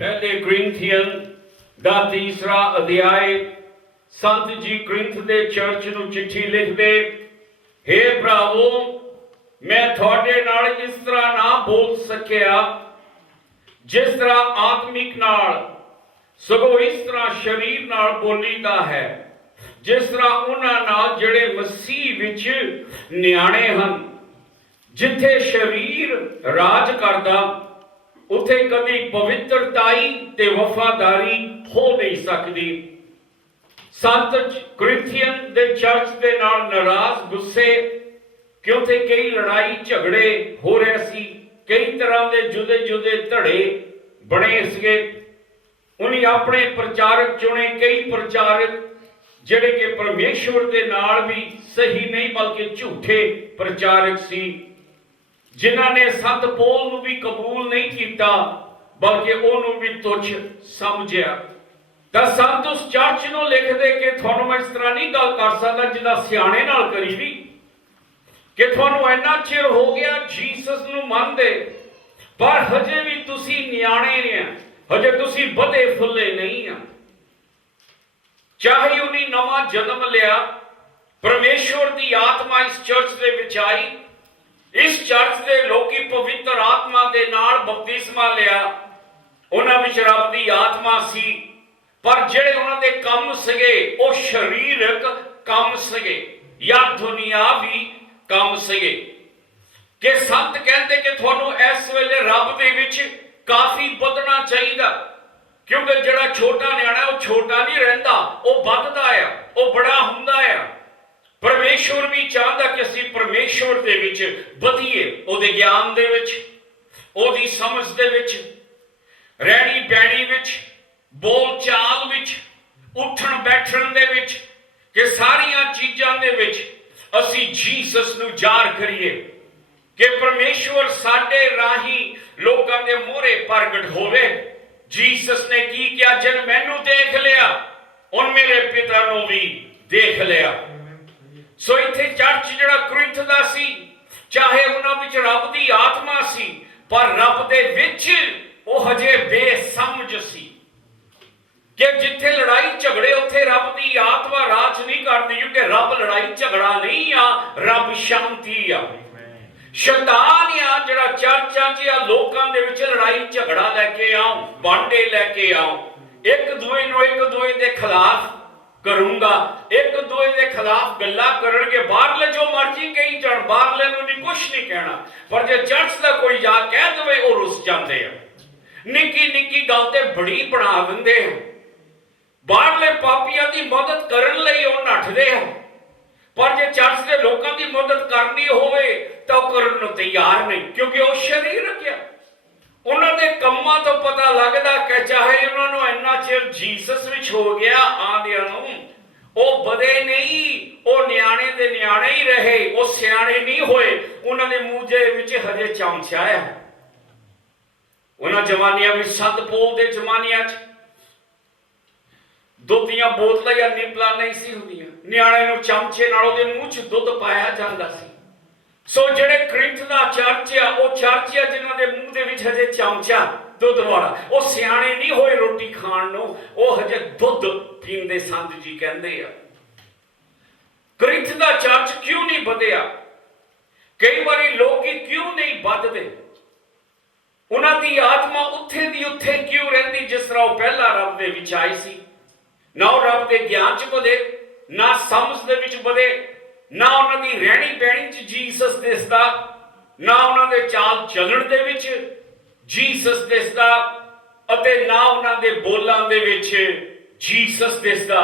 पहले ग्रिंथियन ਦਾ ਤੀਸਰਾ ਅਧਿਆਇ ਸੰਤ ਜੀ ਗ੍ਰਿੰਥ ਦੇ ਚਰਚ ਨੂੰ ਚਿੱਠੀ ਲਿਖਦੇ, हे ਭਰਾਵੋ, ਮੈਂ ਤੁਹਾਡੇ ਨਾਲ ਇਸ ਤਰ੍ਹਾਂ ਨਾ ਬੋਲ ਸਕਿਆ ਜਿਸ ਤਰ੍ਹਾਂ ਆਤਮਿਕ ਨਾਲ, ਸਗੋਂ ਇਸ ਤਰ੍ਹਾਂ ਸਰੀਰ ਨਾਲ ਬੋਲੀਦਾ ਹੈ, ਜਿਸ ਤਰ੍ਹਾਂ ਉਹਨਾਂ ਨਾਲ ਜਿਹੜੇ ਮਸੀਹ ਵਿੱਚ ਨਿਆਣੇ ਹਨ। ਜਿੱਥੇ ਸਰੀਰ ਰਾਜ ਕਰਦਾ ਉੱਥੇ ਕਦੀ ਪਵਿੱਤਰਤਾਈ ਤੇ ਵਫਾਦਾਰੀ ਹੋ ਨਹੀਂ ਸਕਦੀ। ਸੰਤ ਕ੍ਰਿਸਚੀਅਨ ਦੇ ਚਰਚ ਦੇ ਨਾਲ ਨਾਰਾਜ਼, ਗੁੱਸੇ, ਕਿਉਂਕਿ ਕਈ ਲੜਾਈ ਝਗੜੇ ਹੋ ਰਹੇ ਸੀ, ਕਈ ਤਰ੍ਹਾਂ ਦੇ ਜੁਦੇ ਜੁਦੇ ਧੜੇ ਬਣੇ ਸੀਗੇ। ਉਹਨੇ ਆਪਣੇ ਪ੍ਰਚਾਰਕ ਚੁਣੇ, ਕਈ ਪ੍ਰਚਾਰਕ ਜਿਹੜੇ ਕਿ ਪਰਮੇਸ਼ਵਰ ਦੇ ਨਾਲ ਵੀ ਸਹੀ ਨਹੀਂ ਬਲਕਿ ਝੂਠੇ ਪ੍ਰਚਾਰਕ ਸੀ, ਜਿਨ੍ਹਾਂ ਨੇ ਸੰਤ ਪੌਲ ਨੂੰ ਵੀ ਕਬੂਲ ਨਹੀਂ ਕੀਤਾ ਬਲਕਿ ਉਹਨੂੰ ਵੀ ਤੁੱਛ ਸਮਝਿਆ। ਤਾਂ ਸੰਤ ਉਸ ਚਰਚ ਨੂੰ ਲਿਖਦੇ ਕਿ ਤੁਹਾਨੂੰ ਮੈਂ ਇਸ ਤਰ੍ਹਾਂ ਨਹੀਂ ਗੱਲ ਕਰ ਸਕਦਾ ਜਿੱਦਾਂ ਸਿਆਣੇ ਨਾਲ ਕਰੀ ਦੀ, ਕਿ ਤੁਹਾਨੂੰ ਇੰਨਾ ਚਿਰ ਹੋ ਗਿਆ ਜੀਸਸ ਨੂੰ ਮੰਨਦੇ, ਪਰ ਹਜੇ ਵੀ ਤੁਸੀਂ ਨਿਆਣੇ ਆ, ਹਜੇ ਤੁਸੀਂ ਵਧੇ ਫੁੱਲੇ ਨਹੀਂ ਆ। ਚਾਹੇ ਉਹਨੇ ਨਵਾਂ ਜਨਮ ਲਿਆ, ਪਰਮੇਸ਼ਵਰ ਦੀ ਆਤਮਾ ਇਸ ਚਰਚ ਦੇ ਵਿੱਚ ਆਈ, ਇਸ ਚਰਚ ਦੇ ਲੋਕੀ ਪਵਿੱਤਰ ਆਤਮਾ ਦੇ ਨਾਲ ਬਪਤਿਸਮਾ ਲਿਆ, ਉਹਨਾਂ ਵਿੱਚ ਰੱਬ ਦੀ ਆਤਮਾ ਸੀ, ਪਰ ਜਿਹੜੇ ਉਹਨਾਂ ਦੇ ਕੰਮ ਸੀਗੇ ਉਹ ਸਰੀਰਕ ਕੰਮ ਸੀਗੇ ਜਾਂ ਦੁਨਿਆਵੀ ਕੰਮ ਸੀਗੇ। ਕਿ ਸੰਤ ਕਹਿੰਦੇ ਕਿ ਤੁਹਾਨੂੰ ਇਸ ਵੇਲੇ ਰੱਬ ਦੇ ਵਿੱਚ ਕਾਫੀ ਵਧਣਾ ਚਾਹੀਦਾ, ਕਿਉਂਕਿ ਜਿਹੜਾ ਛੋਟਾ ਨਿਆਣਾ ਉਹ ਛੋਟਾ ਨਹੀਂ ਰਹਿੰਦਾ, ਉਹ ਵੱਧਦਾ ਆ, ਉਹ ਬੜਾ ਹੁੰਦਾ ਆ। ਪਰਮੇਸ਼ਵਰ ਵੀ ਚਾਹੁੰਦਾ ਕਿ ਅਸੀਂ ਪਰਮੇਸ਼ਵਰ ਦੇ ਵਿੱਚ ਵਧੀਏ, ਉਹਦੇ ਗਿਆਨ ਦੇ ਵਿੱਚ, ਉਹਦੀ ਸਮਝ ਦੇ ਵਿੱਚ, ਰਹਿਣੀ ਬਹਿਣੀ ਵਿੱਚ, ਬੋਲ ਚਾਲ ਵਿੱਚ, ਉੱਠਣ ਬੈਠਣ ਦੇ ਵਿੱਚ, ਕਿ ਸਾਰੀਆਂ ਚੀਜ਼ਾਂ ਦੇ ਵਿੱਚ ਅਸੀਂ ਜੀਸਸ ਨੂੰ ਜ਼ਾਹਰ ਕਰੀਏ, ਕਿ ਪਰਮੇਸ਼ਵਰ ਸਾਡੇ ਰਾਹੀਂ ਲੋਕਾਂ ਦੇ ਮੂਹਰੇ ਪ੍ਰਗਟ ਹੋਵੇ। ਜੀਸਸ ਨੇ ਕੀ ਕਿਹਾ? ਜਿਨ ਮੈਨੂੰ ਦੇਖ ਲਿਆ ਉਹਨ ਮੇਰੇ ਪਿਤਾ ਨੂੰ ਵੀ ਦੇਖ ਲਿਆ। ਸੋ ਇੱਥੇ ਚਰਚ ਜਿਹੜਾ ਕ੍ਰਿੰਥ ਦਾ ਸੀ, ਚਾਹੇ ਉਹਨਾਂ ਵਿੱਚ ਰੱਬ ਦੀ ਆਤਮਾ ਸੀ, ਪਰ ਰੱਬ ਦੇ ਵਿੱਚ ਉਹ ਹਜੇ ਬੇਸਮਝ ਸੀ। ਕਿ ਜਿੱਥੇ ਲੜਾਈ ਝਗੜੇ ਉੱਥੇ ਰੱਬ ਦੀ ਆਤਮਾ ਰਾਜ ਨਹੀਂ ਕਰਦੀ, ਕਿਉਂਕਿ ਰੱਬ ਲੜਾਈ ਝਗੜਾ ਨਹੀਂ ਆ, ਰੱਬ ਸ਼ਾਂਤੀ ਆ। ਸ਼ੈਤਾਨ ਆ ਜਿਹੜਾ ਚਰਚਾਂ 'ਚ ਆ ਲੋਕਾਂ ਦੇ ਵਿੱਚ ਲੜਾਈ ਝਗੜਾ ਲੈ ਕੇ ਆਉ, ਬਾਂਡੇ ਲੈ ਕੇ ਆਉ, ਇੱਕ ਦੂਏ ਨੂੰ ਇੱਕ ਦੂਏ ਦੇ ਖਿਲਾਫ ਕਰੂੰਗਾ, ਇੱਕ ਦੂਏ ਦੇ ਖਿਲਾਫ ਗੱਲਾਂ ਕਰਨਗੇ। ਬਾਹਰਲੇ ਜੋ ਮਰਜ਼ੀ ਕਹੀ ਜਾਣ, ਬਾਹਰਲੇ ਨੂੰ ਨਹੀਂ ਕੁਛ ਨਹੀਂ ਕਹਿਣਾ, ਪਰ ਜੇ ਚਰਚ ਦਾ ਕੋਈ ਜਾ ਕਹਿ ਦੇਵੇ ਉਹ ਰੁੱਸ ਜਾਂਦੇ ਆ, ਨਿੱਕੀ ਨਿੱਕੀ ਗੱਲ ਤੇ ਬੜੀ ਬਣਾ ਦਿੰਦੇ ਆ। ਬਾਹਰਲੇ ਪਾਪੀਆਂ ਦੀ ਮਦਦ ਕਰਨ ਲਈ ਉਹ ਨੱਠਦੇ ਆ, ਪਰ ਜੇ ਚਰਚ ਦੇ ਲੋਕਾਂ ਦੀ ਮਦਦ ਕਰਨੀ ਹੋਵੇ ਤਾਂ ਉਹ ਕਰਨ ਨੂੰ ਤਿਆਰ ਨਹੀਂ, ਕਿਉਂਕਿ ਉਹ ਸਰੀਰਕ ਆ। ਉਹਨਾਂ ਦੇ ਕੰਮਾਂ ਤੋਂ ਪਤਾ ਲੱਗਦਾ ਕਿ ਚਾਹੇ ਉਹਨਾਂ ਨੂੰ ਇੰਨਾ ਚਿਰ ਜੀਸਸ ਵਿੱਚ ਹੋ ਗਿਆ ਆਂਦਿਆਂ ਨੂੰ, ਉਹ ਵਧੇ ਨਹੀਂ, ਉਹ ਨਿਆਣੇ ਦੇ ਨਿਆਣੇ ਹੀ ਰਹੇ, ਉਹ ਸਿਆਣੇ ਨਹੀਂ ਹੋਏ। ਉਹਨਾਂ ਦੇ ਮੂੰਹ ਦੇ ਵਿੱਚ ਹਜੇ ਚਮਚਾ ਆ। ਉਹਨਾਂ ਜਵਾਨੀਆਂ ਵਿੱਚ, ਸੰਤ ਪੌਲ ਦੇ ਜਮਾਨਿਆਂ 'ਚ ਦੁੱਧ ਦੀਆਂ ਬੋਤਲਾਂ ਜਾਂ ਨਿਪਲਾਂ ਨਹੀਂ ਸੀ ਹੁੰਦੀਆਂ, ਨਿਆਣੇ ਨੂੰ ਚਮਚੇ ਨਾਲ ਉਹਦੇ ਮੂੰਹ 'ਚ ਦੁੱਧ ਪਾਇਆ ਜਾਂਦਾ ਸੀ। ਸੋ ਜਿਹੜੇ ਕ੍ਰਿੰਥ ਦਾ ਚਰਚ ਆ, ਉਹ ਚਰਚ ਆ ਜਿਨ੍ਹਾਂ ਦੇ ਮੂੰਹ ਦੇ ਵਿੱਚ ਹਜੇ ਚਮਚਾ ਦੁੱਧ ਵਾਲਾ, ਉਹ ਸਿਆਣੇ ਨਹੀਂ ਹੋਏ ਰੋਟੀ ਖਾਣ ਨੂੰ, ਉਹ ਹਜੇ ਦੁੱਧ ਪੀਂਦੇ। ਸੰਤ ਜੀ ਕਹਿੰਦੇ ਆ ਕ੍ਰਿੰਥ ਦਾ ਚਰਚ ਕਿਉਂ ਨਹੀਂ ਵਧਿਆ? ਕਈ ਵਾਰੀ ਲੋਕੀ ਕਿਉਂ ਨਹੀਂ ਵੱਧਦੇ? ਉਹਨਾਂ ਦੀ ਆਤਮਾ ਉੱਥੇ ਦੀ ਉੱਥੇ ਕਿਉਂ ਰਹਿੰਦੀ ਜਿਸ ਤਰ੍ਹਾਂ ਉਹ ਪਹਿਲਾਂ ਰੱਬ ਦੇ ਵਿੱਚ ਆਈ ਸੀ? ਨਾ ਉਹ ਰੱਬ ਦੇ ਗਿਆਨ 'ਚ ਵਧੇ, ਨਾ ਸਮਝ ਦੇ ਵਿੱਚ ਵਧੇ, ਨਾ ਉਹਨਾਂ ਦੀ ਰਹਿਣੀ ਬਹਿਣੀ 'ਚ ਜੀਸਸ ਦਿਸਦਾ, ਨਾ ਉਹਨਾਂ ਦੇ ਚਾਲ ਚੱਲਣ ਦੇ ਵਿੱਚ ਜੀਸਸ ਦਿਸਦਾ, ਅਤੇ ਨਾ ਉਹਨਾਂ ਦੇ ਬੋਲਾਂ ਦੇ ਵਿੱਚ ਜੀਸਸ ਦਿਸਦਾ।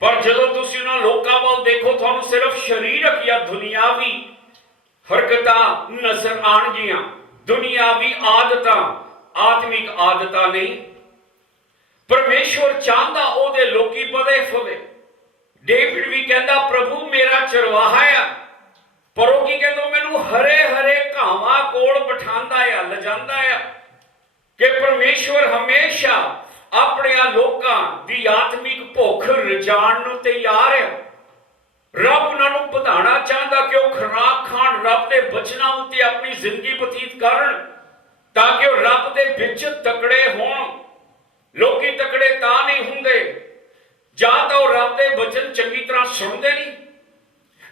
ਪਰ ਜਦੋਂ ਤੁਸੀਂ ਉਹਨਾਂ ਲੋਕਾਂ ਵੱਲ ਦੇਖੋ, ਤੁਹਾਨੂੰ ਸਿਰਫ ਸਰੀਰਕ ਜਾਂ ਦੁਨਿਆਵੀ ਹਰਕਤਾਂ ਨਜ਼ਰ ਆਉਣਗੀਆਂ, ਦੁਨਿਆਵੀ ਆਦਤਾਂ, ਆਤਮਿਕ ਆਦਤਾਂ ਨਹੀਂ। ਪਰਮੇਸ਼ਵਰ ਚਾਹੁੰਦਾ ਉਹਦੇ ਲੋਕੀ ਵਧੇ ਫੁੱਲੇ। ਡੇਵਿਡ ਵੀ ਕਹਿੰਦਾ ਪ੍ਰਭੂ ਮੇਰਾ ਚਰਵਾਹਾ ਆ, ਪਰ ਉਹ ਕੀ ਕਹਿੰਦਾ? ਮੈਨੂੰ ਹਰੇ ਹਰੇ ਘਾਵਾਂ ਕੋਲ ਬਿਠਾਉਂਦਾ ਆ, ਲਿਜਾਂਦਾ ਆ। ਕਿ ਪਰਮੇਸ਼ਵਰ ਹਮੇਸ਼ਾ ਆਪਣੇ ਲੋਕਾਂ ਦੀ ਆਤਮਿਕ ਭੁੱਖ ਰਜਾਉਣ ਨੂੰ ਤਿਆਰ ਆ। ਰੱਬ ਉਹਨਾਂ ਨੂੰ ਵਧਾਉਣਾ ਚਾਹੁੰਦਾ ਕਿ ਉਹ ਖੁਰਾਕ ਖਾਣ, ਰੱਬ ਦੇ ਬਚਨਾਂ ਉੱਤੇ ਆਪਣੀ ਜ਼ਿੰਦਗੀ ਬਤੀਤ ਕਰਨ, ਤਾਂ ਕਿ ਉਹ ਰੱਬ ਦੇ ਵਿੱਚ ਤਕੜੇ ਹੋਣ, ਤਕੜੇ ਤਾਂ ਨਹੀਂ ਹੁੰਦੇ ਜਾਂ ਤਾਂ ਉਹ ਰੱਬ ਦੇ ਵਚਨ ਚੰਗੀ ਤਰ੍ਹਾਂ ਸੁਣਦੇ ਨਹੀਂ,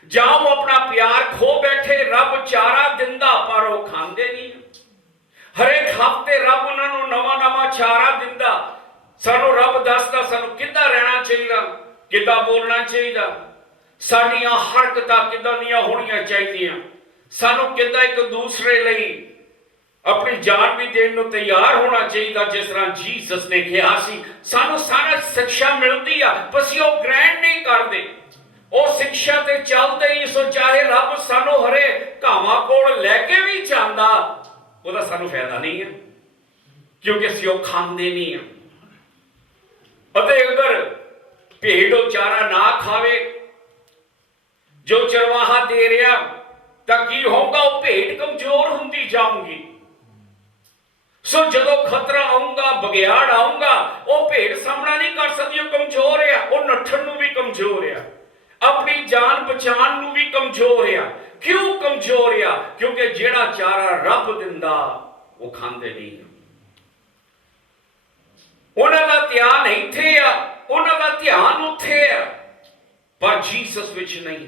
ਜਾਂ ਉਹ ਆਪਣਾ ਪਿਆਰ ਖੋ ਬੈਠੇ। ਰੱਬ ਚਾਰਾ ਦਿੰਦਾ ਪਰ ਉਹ ਖਾਂਦੇ ਨਹੀਂ। ਹਰੇਕ ਹਫ਼ਤੇ ਰੱਬ ਉਹਨਾਂ ਨੂੰ ਨਵਾਂ ਚਾਰਾ ਦਿੰਦਾ। ਸਾਨੂੰ ਰੱਬ ਦੱਸਦਾ ਸਾਨੂੰ ਕਿੱਦਾਂ ਰਹਿਣਾ ਚਾਹੀਦਾ, ਕਿੱਦਾਂ ਬੋਲਣਾ ਚਾਹੀਦਾ, ਸਾਡੀਆਂ ਹਰਕਤਾਂ ਕਿੱਦਾਂ ਦੀਆਂ ਹੋਣੀਆਂ ਚਾਹੀਦੀਆਂ, ਸਾਨੂੰ ਕਿੱਦਾਂ ਇੱਕ ਦੂਸਰੇ ਲਈ ਆਪਣੀ ਜਾਨ ਵੀ ਦੇਣ ਨੂੰ ਤਿਆਰ ਹੋਣਾ ਚਾਹੀਦਾ, ਜਿਸ ਤਰ੍ਹਾਂ ਜੀਸਸ ਨੇ ਕਿਹਾ ਸੀ। ਸਾਨੂੰ ਸਾਰਾ ਸਿੱਖਿਆ ਮਿਲਦੀ ਆ, ਅਸੀਂ ਉਹ ਗ੍ਰਹਿਣ ਨਹੀਂ ਕਰਦੇ, ਉਹ ਸਿੱਖਿਆ ਤੇ ਚੱਲਦੇ ਹੀ। ਸੋ ਚਾਹੇ ਰੱਬ ਸਾਨੂੰ ਹਰੇ ਘਾਵਾਂ ਕੋਲ ਲੈ ਕੇ ਵੀ ਜਾਂਦਾ, ਉਹਦਾ ਸਾਨੂੰ ਫਾਇਦਾ ਨਹੀਂ ਹੈ, ਕਿਉਂਕਿ ਅਸੀਂ ਉਹ ਖਾਂਦੇ ਨਹੀਂ ਹਾਂ। ਅਤੇ ਅਗਰ ਭੇਡ ਉਹ ਚਾਰਾ ਨਾ ਖਾਵੇ ਜੋ ਚਰਵਾਹਾ ਦੇ ਰਿਹਾ, ਤਾਂ ਕੀ ਹੋਊਗਾ? ਉਹ ਭੇਡ ਕਮਜ਼ੋਰ ਹੁੰਦੀ ਜਾਊਗੀ। ਸੋ ਜਦੋਂ ਖਤਰਾ ਆਊਗਾ, ਬਗਿਆੜ ਆਊਗਾ, ਉਹ ਭੇਡ ਸਾਹਮਣਾ ਨਹੀਂ ਕਰ ਸਕਦੀ, ਉਹ ਕਮਜ਼ੋਰ ਆ, ਉਹ ਨੱਠਣ ਨੂੰ ਵੀ ਕਮਜ਼ੋਰ ਆ, ਆਪਣੀ ਜਾਨ ਬਚਾਉਣ ਨੂੰ ਵੀ ਕਮਜ਼ੋਰ ਆ। ਕਿਉਂ ਕਮਜ਼ੋਰ ਆ? ਕਿਉਂਕਿ ਜਿਹੜਾ ਚਾਰਾ ਰੱਬ ਦਿੰਦਾ ਉਹ ਖਾਂਦੇ ਨਹੀਂ। ਉਹਨਾਂ ਦਾ ਧਿਆਨ ਇੱਥੇ ਆ, ਉਹਨਾਂ ਦਾ ਧਿਆਨ ਉੱਥੇ ਆ, ਪਰ ਜੀਸਸ ਵਿੱਚ ਨਹੀਂ।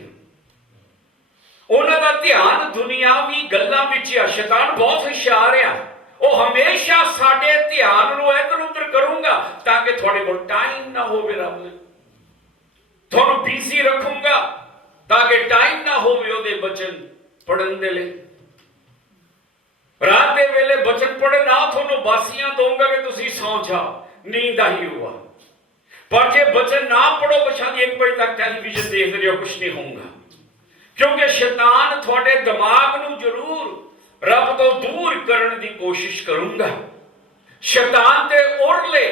ਉਹਨਾਂ ਦਾ ਧਿਆਨ ਦੁਨੀਆਵੀ ਗੱਲਾਂ ਵਿੱਚ ਆ। ਸ਼ੈਤਾਨ ਬਹੁਤ ਹੁਸ਼ਿਆਰ ਆ, ਉਹ ਹਮੇਸ਼ਾ ਸਾਡੇ ਧਿਆਨ ਨੂੰ ਇੱਧਰ ਉੱਧਰ ਕਰੂੰਗਾ ਤਾਂ ਕਿ ਤੁਹਾਡੇ ਕੋਲ ਟਾਈਮ ਨਾ ਹੋਵੇ ਰੱਬ ਲਈ। ਤੁਹਾਨੂੰ ਬਿਜ਼ੀ ਰੱਖੂੰਗਾ ਤਾਂ ਕਿ ਟਾਈਮ ਨਾ ਹੋਵੇ ਉਹਦੇ ਬਚਨ ਪੜਨ ਦੇ ਲਈ। ਰਾਤ ਦੇ ਵੇਲੇ ਬਚਨ ਪੜੇ ਨਾ ਤੁਹਾਨੂੰ ਬਾਸੀਆਂ ਦਊਂਗਾ ਕਿ ਤੁਸੀਂ ਸੌਂ ਜਾਓ, ਨੀਂਦ ਆਈ ਹੋਆ। ਪਰ ਜੇ ਬਚਨ ਨਾ ਪੜੋ, ਸ਼ਾਇਦ 1 ਵਜੇ ਤੱਕ ਟੈਲੀਵਿਜ਼ਨ ਦੇਖ ਰਹੇ ਹੋ, ਕੁਛ ਨਹੀਂ ਹੋਊਗਾ। ਕਿਉਂਕਿ ਸ਼ੈਤਾਨ ਤੁਹਾਡੇ ਦਿਮਾਗ ਨੂੰ ਜ਼ਰੂਰ ਰੱਬ ਤੋਂ ਦੂਰ ਕਰਨ ਦੀ ਕੋਸ਼ਿਸ਼ ਕਰੂੰਗਾ। ਸ਼ੈਤਾਨ ਤੇ ਉਰਲੇ